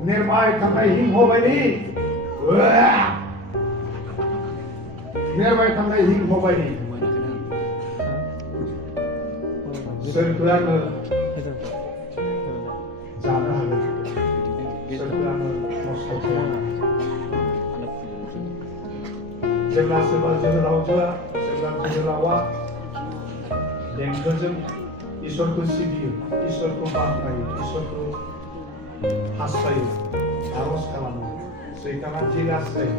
नेरबाय थानाय हिंहबायदि, नेरबाय थानाय हिंहबायदि सोरखौ आङो जानो हागोन, सोरखौ आङो नस्थ' खालामनो। जेब्ला सोरबा जोहोलावजोआ, जेब्ला जोहोलावा देंखोजों इसोरखौ सिबियो, इसोरखौ बाख्नायो, इसोरखौ हास्थायो, आरज खालामो। सैताना जिरास जायो।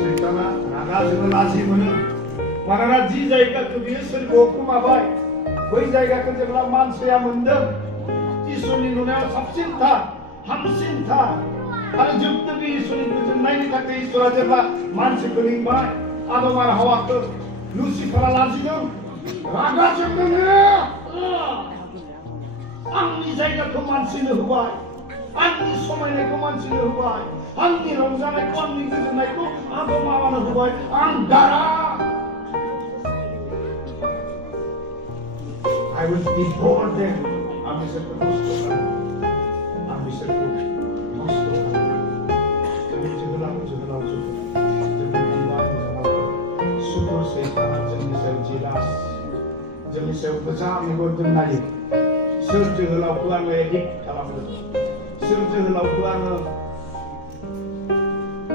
सैताना रागा जोङो लाजि मोनो। मानोना जि जायगाखौ बियो सोरगोआव खोमाबाय, बै जायगाखौ जेब्ला मानसिया मोनदों, इसोरनि नुनायाव साबसिनथार, हामसिनथार आरो जोबनो बे इसोरनि गोजोननायनि थाखाय इसोरा जेब्ला मानसिखौ लिंबाय, आदम आरो हावाखौ लुसिफारा लाजिदों, रागा जोंदों। आंनि जायगाखौ मानसिनो होबाय, आंनि समायनायखौ मानसिनो होबाय, आंनि रंजानायखौ, आंनि गोजोननायखौ आदम हावानो होबाय, आं गारा। I will devour them. आं बिसोरखौ नस्त खालामो, आं बिसोरखौ नस्त खालामो। जोंनि जोहोलाव जोंनि बिमा सुथुर सैताना जोंनि सायाव जिलास, जोंनि सायाव गोजा मेगनजों नायो। सोर जोहोलावखौ आङो एडिक्ट खालामदों, सोर जोहोलावखौ आङो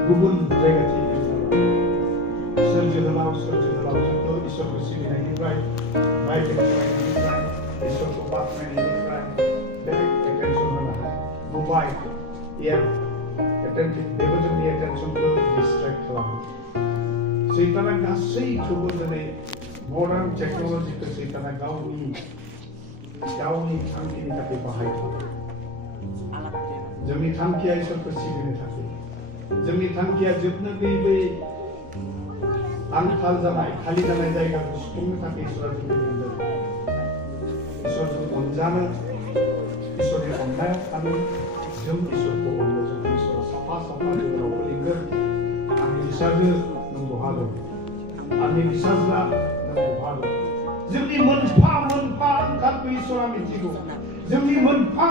गुबुन जायगाथिं दैखांदों, सोर जोहोलावजोंखौ इसोरखौ सिबिनायनिफ्राय, बाइबेल फरायनायनिफ्राय, इसोरखौ बाख्नायनायनिफ्राय बेलेग एटेनसन होनो हाया। मबाइल, बेबो जोंनि एटेनसनखौ डिस्ट्रेक्ट खालामो। सैताना गासैखौबो दिनै मडार्न टेक्न'लजिखौ सैताना गावनि थांखिनि थाखाय बाहायो। जोंनि थांखिया इसोरखौ सिबिनो थाखाय, जोंनि थांखिया जोबनो गैयै आंखाल जानाय, खालि जानाय जायगाखौ सुफुंनो थाखाय इसोरा जोंखौ लिंदों। इसोरजों अनजानो, इसोरनि अननायाव थानो, जों इसोरखौ अननो, जों इसोरा साफा जोहोलावखौ लिंदों। आंनि फिसाजो नों बहा दं? आंनि फिसाज्ला नों बहा दं? जोंनि मोनफा आंखालखौ इसोरा मिथिगौ, जोंनि मोनफा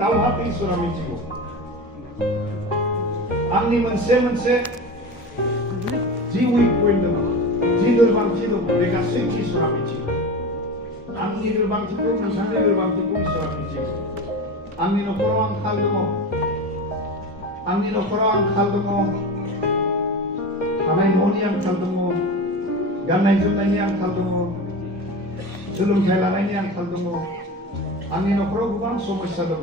दावहाखौ इसोरा मिथिगौ। आंनि मोनसे जि उइक पइन्ट दङ, जि लोरबांथि दङ, बे गासैखौ इसोरा मिथिगौ। आंनि लोरबांथिखौ, नोंथांनि लोरबांथिखौ इसोरा मिथिगौ। आंनि न'खराव आंखाल दङ, थानाय न'नि आंखाल दङ, गाननाय जोमनायनि आंखाल दङ, सोलोंथाइ लानायनि आंखाल दङ। आंनि न'खराव गोबां समस्या दङ,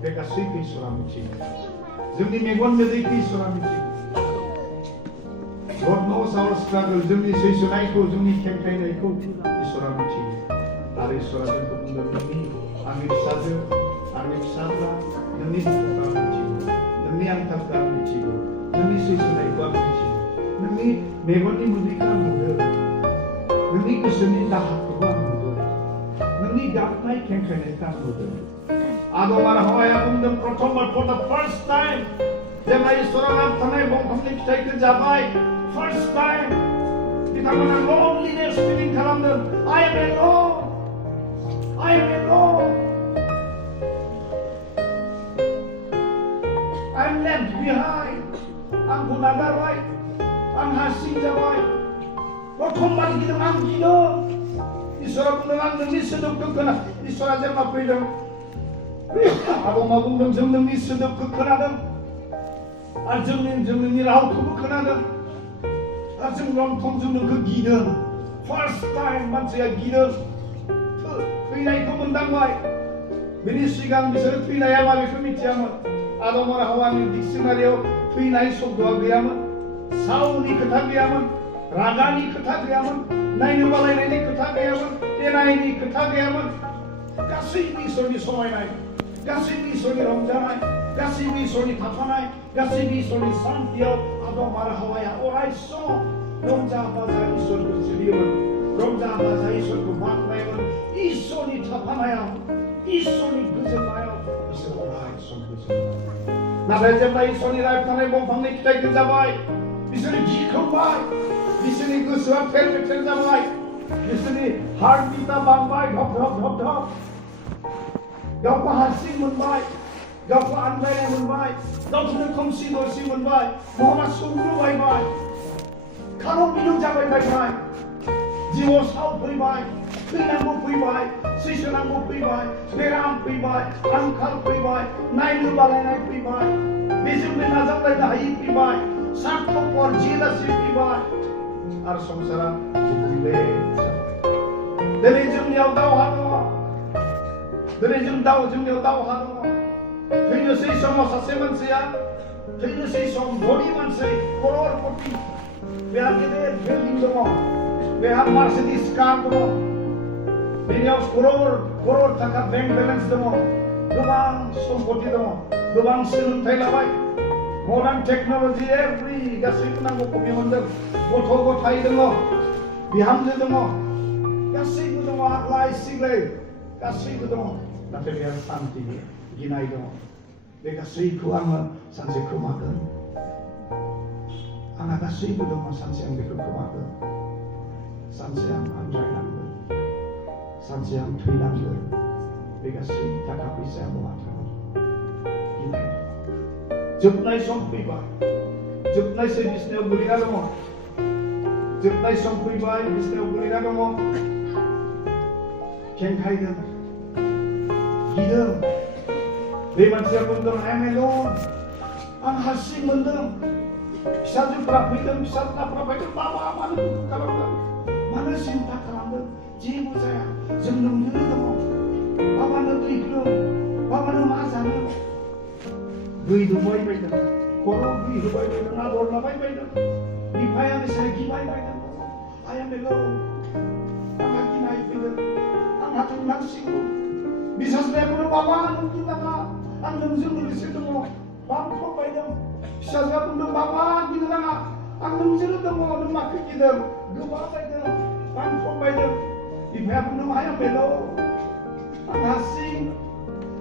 बे गासैखौ इसोरा मिथिगौ। जोंनि मेगन मोदैखौ इसोरा मिथिगौ। God knows our struggle, जोंनि सैसोनायखौ, जोंनि खेंखायनायखौ इसोरा मिथिगौ। आरो इसोरा जोंखौ बुंदों, आंनि फिसाजो, आंनि फिसाज्ला, नोंनि दुखुखौ आं मिथिगौ, नोंनि आंखालखौ आं मिथिगौ, नोंनि सैसोनायखौ आं मिथिगौ, नोंनि मेगननि मोदैखौ आं नुदों, नोंनि गोसोनि दाहाखौबो आं नुदों, नोंनि गाबनाय खेंखायनायखौ आं नुदों। आदम आरो हावाया बुंदों प्रथमबार, for the first time, जेब्ला इसोरा नांथानाय दंफांनि फिथाइखौ जाबाय, first time बिथांमोना loneliness feeling खालामदों। I am alone. I'm left behind. आंखौ नागारबाय, आं हारसिं जाबाय। प्रथमबार गिदों, आं गिदों। इसोरा बुंदों, आं नोंनि सोदोबखौ खोना। इसोरा जेब्ला फैदों, आदमा बुंदों, जों नोंनि सोदोबखौ खोनादों आरो जों नोंनि रावखौबो खोनादों आरो जों लंथंजों नोंखौ गिदों। फार्स्ट टाइम मानसिया गिदों, थैनायखौ मोनदांबाय। बेनि सिगां बिसोरो थैनाया मा बेखौ मिथियामोन। आदम आरो हावानि डिक्सनारियाव थैनाय शब्दआ गैयामोन, सावनि खोथा गैयामोन, रागानि खोथा गैयामोन, नायनो बालायनायनि खोथा गैयामोन, एनायनि खोथा गैयामोन। गासैबो इसोरनि समायनाय, गासैबो इसोरनि रंजानाय, गासैबो इसोरनि थाफानाय, गासैबो इसोरनि सान्थियाव आदम आरो हावाया अराय सम रंजा बाजा इसोरखौ सिबियोमोन, रंजा बाजा इसोरखौ बाख्नायोमोन। इसोरनि थाफानायाव, इसोरनि गोजोननायाव इसोर अराय सम गोजोनोमोन। नाथाय जेब्ला इसोरनि रायफानाय दंफांनि फिथाइखौ जाबाय, बिसोरो गिखांबाय, बिसोरनि गोसोआ थेर-बेथेर जाबाय, बिसोरनि हार्ट बिटा बांबाय, धप धप धप धप। गावखौ हारसिं मोनबाय, गावखौ आन्दायनाय मोनबाय, गावखौनो खोमसि दरसि मोनबाय, महरा सुग्लुबायबाय, खानाव बिलुं जाबायबाय, जिउआव साव फैबाय, थैनांगौ फैबाय, सैसोनांगौ फैबाय, बेराम फैबाय, आंखाल फैबाय, नायनो बालायनाय फैबाय, बेजों बे नाजावलायनो हायि फैबाय, सार्थपर जेलासि फैबाय आरो संसारा गुबुंले दिनै जोंनियाव दावहा दङ दिनै जोंनियाव दावहा दङ थैनोसै समाव सासे मानसिया थैनोसै सम धनी मानसि करोड़पति बेहा गेदेर बिल्डिं दङ बेहा मार्सिडिज कार दङ बेनियाव करोड़ थाखा बेंक बेलेन्स दङ गोबां सम्पति दङ गोबां सोलोंथाइ लाबाय मडार्न टेक्नोलॉजी एभ्रि गासैबो नांगौखौ बे मोनदों गथ' गथाय दङ बिहामजो दङ गासैबो दङ आग्लाय सिग्लाय गासैबो दङ नाथाय बेहा शान्ति गैया गिनाय दङ बे गासैखौ आङो सानसे खोमागोन आंहा गासैबो दङ सानसे आं बेखौ खोमागोन सानसे आं आनज्रायलांगोन सानसे आं थैलांगोन बे गासै थाखा फैसाया बहा थागोन गिनाय जोबनाय सम फैबाय जोबनायसै बिसनायाव गोलैना दङ जोबनाय सम फैबाय बिसनायाव गोलैना दङ खेंखायगोन गिदों बे मानसिया बुंदों आइ एम एलोन आं हारसिं मोनदों फिसाजोफ्रा फैदों फिसाज्लाफ्रा फैदों बाबा मानो दुखु खालामदों मानो सिन्था खालामदों जेबो जाया जों नोंजोंनो दङ बाबानो दै लों बाबानो मा जानो दै दौबाय बायदों खर' दै होबाय बायदों आदर लाबाय बायदों बिफाया बेसे गिबाय बायदों आइ एम एलोन आंहा गिनाय फैदों आंहा थांनांसिगौ बिसाज्लाया बुंदों बाबा नों गिनाङा आं नोंजों लोगोसे दङ बांख्र बायदों फिसाज्लाया बुंदों बाबा गिनो नाङा आं नोंजोंनो दङ नों माखौ गिदों गोबा बायदों बांख्र बायदों बिफाया बुंदों आइ एम एलोन आं हारसिं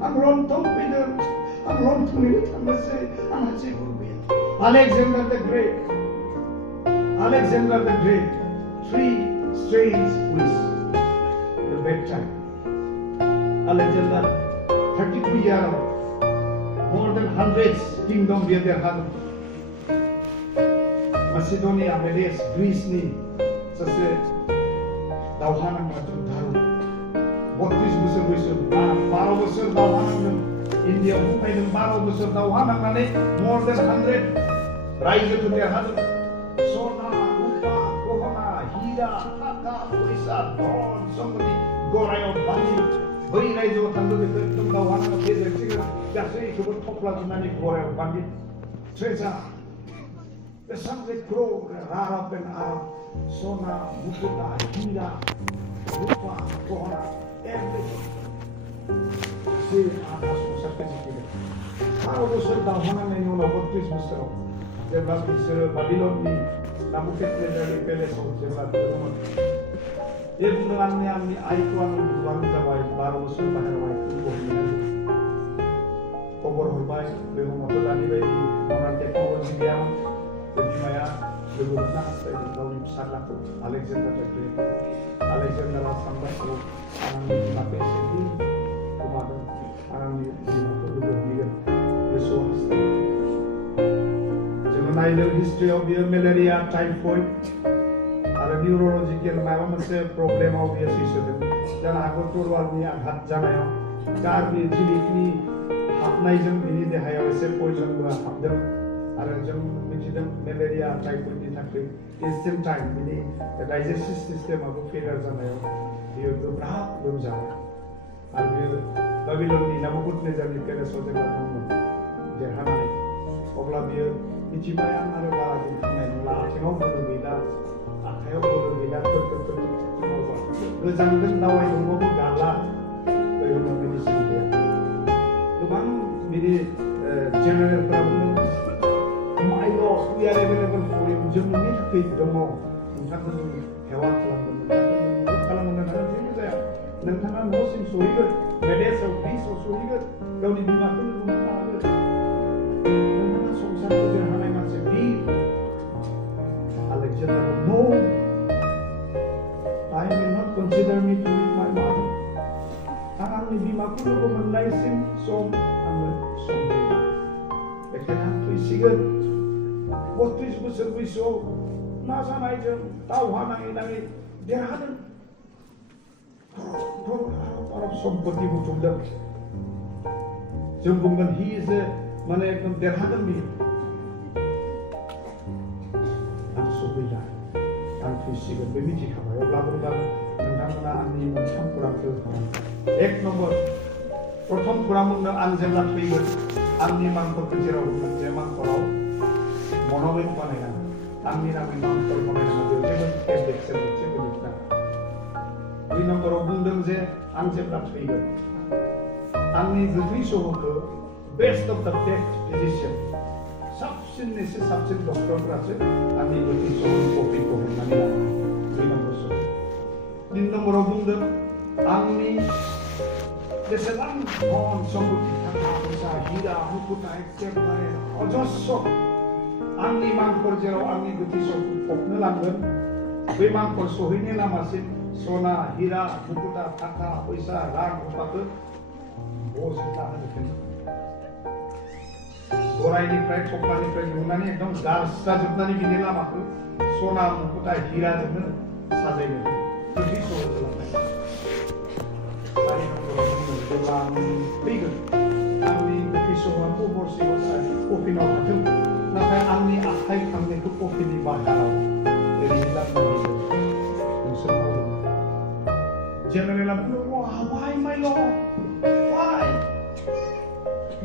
आं लन्थं फैदों आं लन्थंनिनो थांनोसै आंहा जेबो गैया Alexander the Great 3 strange with the bedtime Alexander 32 years old more than hundreds kingdom देरहादों Macedonia Medes Greece नि सासे दावहा नांग्रा जोबथारु 32 बोसोर बैसो 12 बोसोर दावहा नांदों इन्डियायाव फैदों 12 बोसोर दावहा नांनानै more than 100 रायजोखौ देरहादों सना रुपा गहना हिरा थाखा फैसा धन सम्पति गरायाव बान्दि बै रायजोआव थांदों बेखौ एकदम दावहा नांना गेजेरथिं गासैखौबो थफ्लाजोबनानै गरायाव बान्दि ट्रेजार बेसांजे crore राराब एन आराब सना मुकुटा हिरा रुपा गहना everything से आधा संसारखौ जिखिदों 12 बोसोर दावहा नांनायनि उनाव 32 बोसोराव जेब्ला बिसोरो बाबिलननि नाबुकेदनेजारनि पेलेसाव जेब्ला दंमोन बे बुंदों आंनि आइखौ आं गोबां जाबाय 12 बोसोर बाहेरायाव आइखौ खबर हरबाय बे समावथ' दानि बायदि मडार्न टेक्नोलॉजी गैयामोन बे बिमाया लोगो मोननो हास्थायदों गावनि फिसाज्लाखौ आलेकजेन्डारा सानबाय आंनि बिमाखौ एसे गोमादों आंनि बिमाखौ लोगो हमहैगोन गोसोआव हास्थायदों जोङो नायदों हिस्ट्रियाव बियो मेलेरिया टाइफयड आरो निउर'लजिकेल माबा मोनसे प्रब्लेमाव बियो सैसोदों जानो हागौ तलवारनि आघात जानायाव गारनि जिलिकनि हाबनायजों बिनि देहायाव एसे पयजनबो हाबदों आरो जों मिथिदों मेलेरिया टाइफयडनि थाखाय इन्स्टेन्ट टाइम बिनि डाइजेस्टिभ सिस्टेमाबो फेलियर जानायाव बियो गोब्राब लोमजाबाय आरो बियो बाबिलननि नाबुकेदनेजारनि पेलेसाव जेब्ला दंमोन देरहानानै अब्ला बियो मिथिबाय आं आरो बारा दिन थांनाय नंला आथिङाव बोलो गैला आखायाव बोलो गैला गोजानजों दावबायदोंबाबो गाला बेयाव मेडिसिन गैया गोबां बिदि जेनेरेलफोरा बुंदों my lord we are available for you जों नोंनि थाखाय दङ नोंथांखौ जों हेवा खालामगोन नोंथांखौ खालामगोन नोंथाङा जेबो जाया नोंथाङा न'सिम सहैगोन मेडेसआव ग्रीसआव सहैगोन गावनि बिमाखौ लोगो मोननो हागोन नोंथाङा संसारखौ देरहानाय मानसि बि Alexander no I will not consider me to meet my mother आं आंनि बिमाखौ लोगो मोननायसिम सम आङो सम गैला बेखायनो आं थैसिगोन 32 बोसोर बैसोआव नाजानायजों दावहा नाङै देरहादों आरब सम्पति बुथुमदों जों बुंगोन हि इज माने एकदम देरहादों बियो आं सफैला आं थैसिगोन बे मिथिखाबाय अब्लाबो नोंथांमोना आंनि मोनथाम खौरांखौ एक नम्बर प्रथम खौरांनो आं जेब्ला थैगोन आंनि मांखरखौ जेराव होगोन बे मांखराव मन'मेन्ट बानायनाङा आंनि नामै मांखर बानायनाङा बेयाव जेबो टेब्लेटजों जेबो लिरनाङा 2 नम्बराव बुंदों जे आं जेब्ला थैगोन आंनि गोथै सहखौ बेस्ट अफ द बेस्ट फिजिशियान साबसिननिसो साबसिन डक्टरफोरासो आंनि गोथै सहनि कपिखौ हमनानै लाङो 2 नम्बर सह 3 नम्बराव बुंदों आंनि जेसेबां धन सम्पति थाखा फैसा हिरा मुकुट एक्सेप्टार अजस्र आंनि मांखर जेराव आंनि गोथै सहखौ फबनो लांगोन बे मांखर सहैनाय लामासिम सना हिरा मुकुटा थाखा फैसा रां रुफाखौ बजबना होगोन गराइनिफ्राय थफ्लानिफ्राय दिहुननानै एकदम गारस्राजोबनानै बिनि लामाखौ सना मुकुटा हिराजोंनो साजायनो गोथै सहखौ लांनाय 4 नम्बराव जेब्ला आं फैगोन आंनि गोथै सहआ हरसे कफिनाव थाथों नाथाय आंनि आखाइ थांनायखौ कफिननि बाहेराव ओरैनो लांनानै नोंसोर मावदों जेनेरेला बुङो why my lord why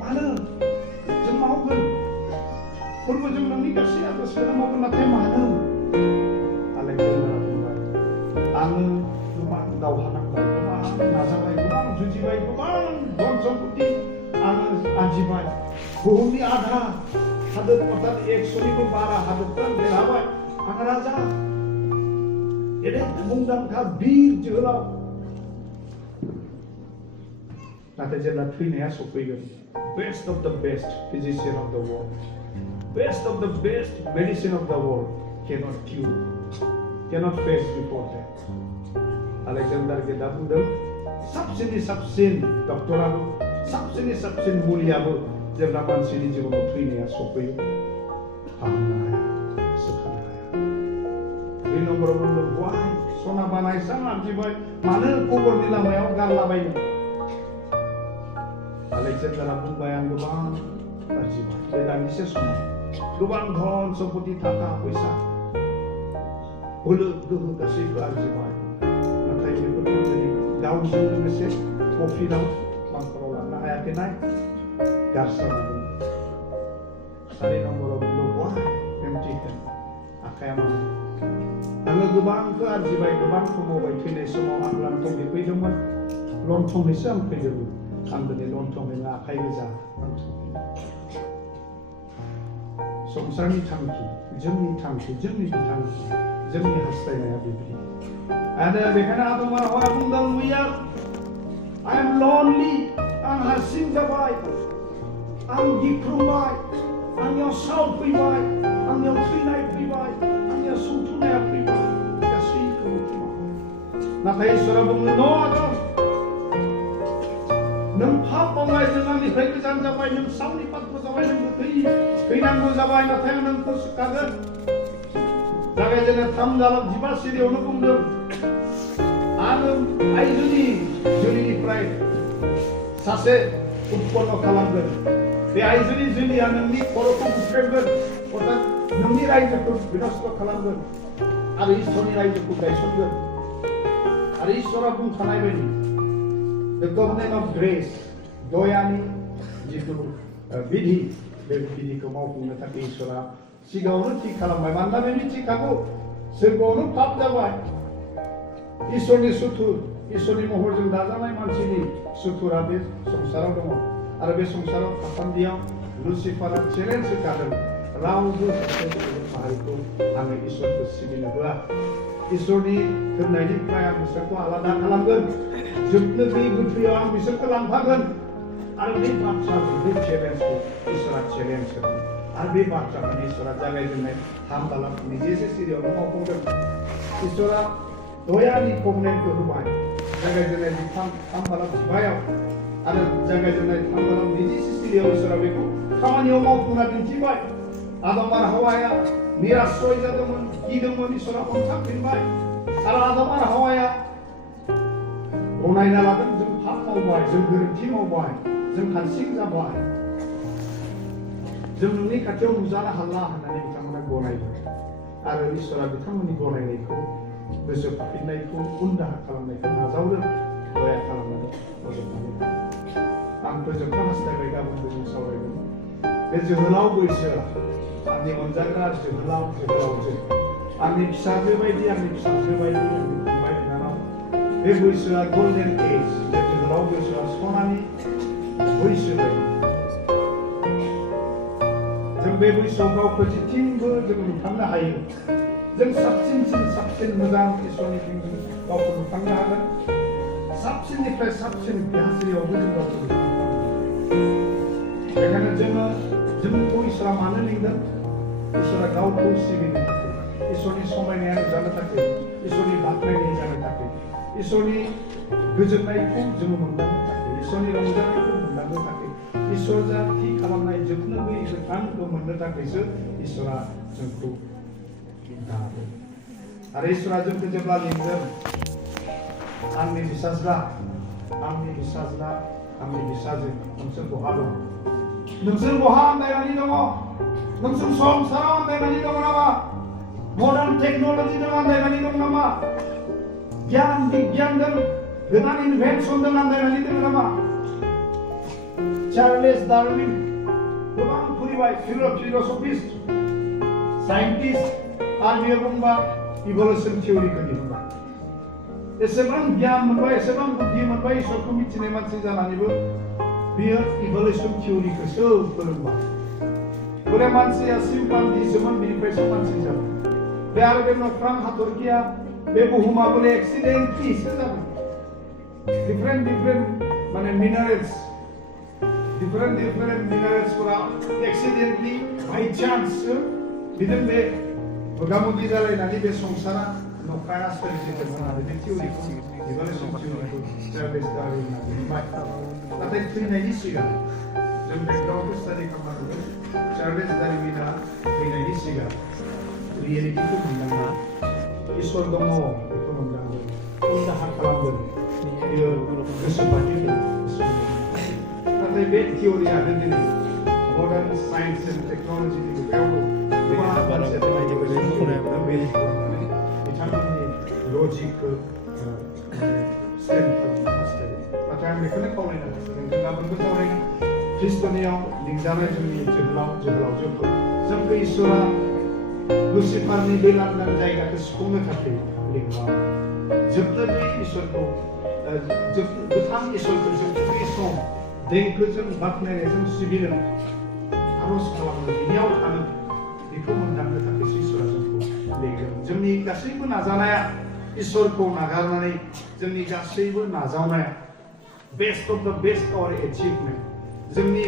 मानो जों मावगोन फोरबो जों नोंनि गासै आर'जखौनो मावगोन नाथाय मानो आलेक्जेन्डारा बुंबाय आङो गोबां दावहा नांबाय गोबां नाजाबाय गोबां जुजिबाय गोबां धन सम्पति आङो आरजिबाय बुहुमनि आधा हादोर अर्थात 100निबो बारा हादोरफोर देरहाबाय आं राजा गेदेर मुंदांखा वीर जोहोलाव नाथाय जेब्ला थैनाया सफैगोन best of the best physician of the world best of the best medicine of the world cannot cure cannot face before that Alexander गेटआ बुंदों साबसिननि साबसिन डक्टराबो साबसिननि साबसिन मुलियाबो जेब्ला मानसिनि जिबनाव थैनाया सफैयो फाहामनो हाया सोखानो हाया 2 नम्बराव बुंदों why सना बानायसां आरजिबाय मानो कबरनि लामायाव गारलाबायनो आलेक्जेन्डारा बुंबाय आं गोबां आरजिबाय बे दानिसो समाव गोबां धन सम्पति थाखा फैसा बोलो गोहो गासैबो आरजिबाय नाथाय बेफोरखौ दिनै गावजों लोगोसे कफिनाव मांखराव लांनो हायाखैना गारस्रानानै 4 नम्बराव बुंदों why empty hand आखाया मानो आङो गोबांखौ आरजिबाय गोबांखौ मावबाय थैनाय समाव आं लन्थंनि फैदोंमोन लन्थंनिसो आं फैदोंमोन आं दिनै लन्थंनिनो आखाइ गोजा संसारनि थांखि जोंनि थांखि जोंनि बिथांखि जोंनि हास्थायनाया बेबायदि आरो बेखायनो आदमा हौवा बुंदों I am lonely आं हारसिं जाबाय आं गिख्रंबाय आंनियाव साव फैबाय आंनियाव थैनाय फैबाय आंनियाव सौथुनाया फैबाय गासैखौबो नाथाय इसोरा बुङो न' आदम नों पाप मावबाय नों आंनिफ्राय गोजान जाबाय नों सावनि पापखौ जाबाय नों थैनांगौ जाबाय नाथाय आं नोंखौ सुखागोन जागायजेननाय 3:15 सिरियावनो बुंदों आङो आइजोनि जुलिनिफ्राय सासे उत्पन्न खालामगोन बे आइजोनि जुलिया नोंनि खर'खौ बुख्रेबगोन अर्थात नोंनि रायजोखौ बिनस्त खालामगोन आरो इसोरनि रायजोखौ गायसनगोन आरो इसोरा बुंखानाय बायदि the covenant of grace दयानि जिथु बिधि बे बिधिखौ मावफुंनो थाखाय इसोरा सिगाङावनो थि खालामबाय मानोना बे मिथिखागौ सोरगोआवनो पाप जाबाय इसोरनि सुथुर इसोरनि महरजों दाजानाय मानसिनि सुथुरा बे संसाराव दङ आरो बे संसाराव थासान्दियाव लुसिफारा चेलेन्ज होखादों रावबो माहारिखौ आङो इसोरखौ सिबिनो होआ इसोरनि होननायनिफ्राय आं बिसोरखौ आलादा खालामगोन जोबनो गैयै गोथैयाव आं बिसोरखौ लांफागोन आरो बे बाथ्राखौ बे चेलेन्जखौ इसोरा चेलेन्ज होदों आरो बे बाथ्राखौ इसोरा जागायजेननाय 3:20 सिरियावनो मावफुंदों इसोरा दयानि कभनेन्टखौ होबाय जागायजेननाय 3:15 आरो जागायजेननाय 3:20 सिरियाव इसोरा बेखौ खामानियाव मावफुंना दिन्थिबाय आदम आरो हौवाया निराश्रय जादोंमोन गिदोंमोन इसोरा हमथाफिनबाय आरो आदम आरो हौवाया गनायना लादों जों पाप मावबाय जों गोरोन्थि मावबाय जों हारसिं जाबाय जों नोंनि खाथियाव नुजानो हाला होननानै बिथांमोना गनायबाय आरो इसोरा बिथांमोननि गनायनायखौ गोसोखांफिननायखौ उनदाहा खालामनायखौ नाजावनो दया खालामनानै फोजोबनानै आं फोजोबनो हास्थायबाय गाबोनबो जों सावरायगोन बे जोहोलाव बैसोआ आंनि अनजाग्रा जोहोलावजो आंनि फिसाजो बायदि आंनि फिसाजो बायदि आंनि फंबाय बिनानाव बे बैसोआ गोल्डेन एज बे जोहोलाव बैसोआ सनानि बैसो बायदि जों बे बैसोआव गावखौ जेथिंबो जों नुखांनो हायो जों साबसिन मोजां इसोरनिथिं गावखौ नुखांनो हागोन साबसिननिफ्राय साबसिन गाज्रियावबो जों गावखौ बेखायनो जोंखौ इसोरा मानो लिंदों इसोरा गावखौ सिबिनो थाखाय इसोरनि समायनाया नुजानो थाखाय इसोरनि बाख्नायनाय जानो थाखाय इसोरनि गोजोननायखौ जों मोनदांनो थाखाय इसोरनि रंजानायखौ मोनदांनो थाखाय इसोरा थि खालामनाय जोबनो गैयै गोथांखौ मोननो थाखायसो इसोरा जोंखौ दादों आरो इसोरा जोंखौ जेब्ला लिंदों आंनि फिसाज्ला आंनि फिसाजो नोंसोर बहा दं नोंसोर बहा आन्दायनानै दङ नोंसोर संसाराव आन्दायनानै दङ नामा मडार्न टेक्न'लजिजों आन्दायनानै दं नामा गियान बिगियानजों गोदान इनभेन्सनजों आन्दायनानै दङ नामा चार्लेस डार्विन गोबां फैबाय फिलसफिस्ट साइन्टिस्ट आरो बियो बुंबा इभलिउसन थियरिखौ दिहुनबाय एसेबां गियान मोनबाय एसेबां बुद्धि मोनबाय इसोरखौ मिथिनाय मानसि जानानैबो बियो इभलिउसन थियरिखौसो फोरोंबाय बोरै मानसिया सिम्पान्जिसोमोन बिनिफ्रायसो मानसि जाबाय बे आरो बे नख्रां हाथरखिया बे बुहुमा बोरै एक्सिडेन्टलिसो जाबाय डिफरेन्ट माने मिनारेल्स different mineralsफोरा एक्सिडेन्टलि बाय चान्स बिदिनो बे मोगा-मोगि जालायनानै बे संसारा नखाया सोरजिदोंमोन आरो बे थियरिखौ इभलिउसन थियरिखौ चार्लेस डार्विनआ दिहुनबाय नाथाय थैनायनि सिगां जों बेकग्राउन्डखौ स्टाडि खालामनांगौ चार्लेस डार्विनआ थैनायनि सिगां रियेलिटिखौ मोनदांदों इसोर दङ बेखौ मोनदांदों उनदाहा खालामदों बियो गोसो बायदिमोन नाथाय बे थियरिया दिनै मडार्न साइन्स एन्ड टेक्न'लजिनि मुगायावबो गोबां मानसिया बिथांमोननि लजिकखौ स्टेन्ड खालामनो हास्थायो नाथाय आं बेखौनो खावलायनो नोंथां गाबोनबो सावरायगोन ख्रिस्ट'नियाव लिंजानाय जोंनि जोहोलावजोफोर जोंखौ इसोरा लुसिफारनि बे लांदां जायगाखौ सुफुंनो थाखाय लिंबाय जोबथारनाय इसोरखौ गोथां इसोरखौ जोबथारनाय सम देंखोजों बाख्नायनायजों सिबिनो आरज खालामनो बिनियाव थानो बेखौ मोनदांनो थाखायसो इसोरा जोंखौ लिंदों जोंनि गासैबो नाजानाया इसोरखौ नागारनानै जोंनि गासैबो नाजावनाया best of the best our achievement जोंनि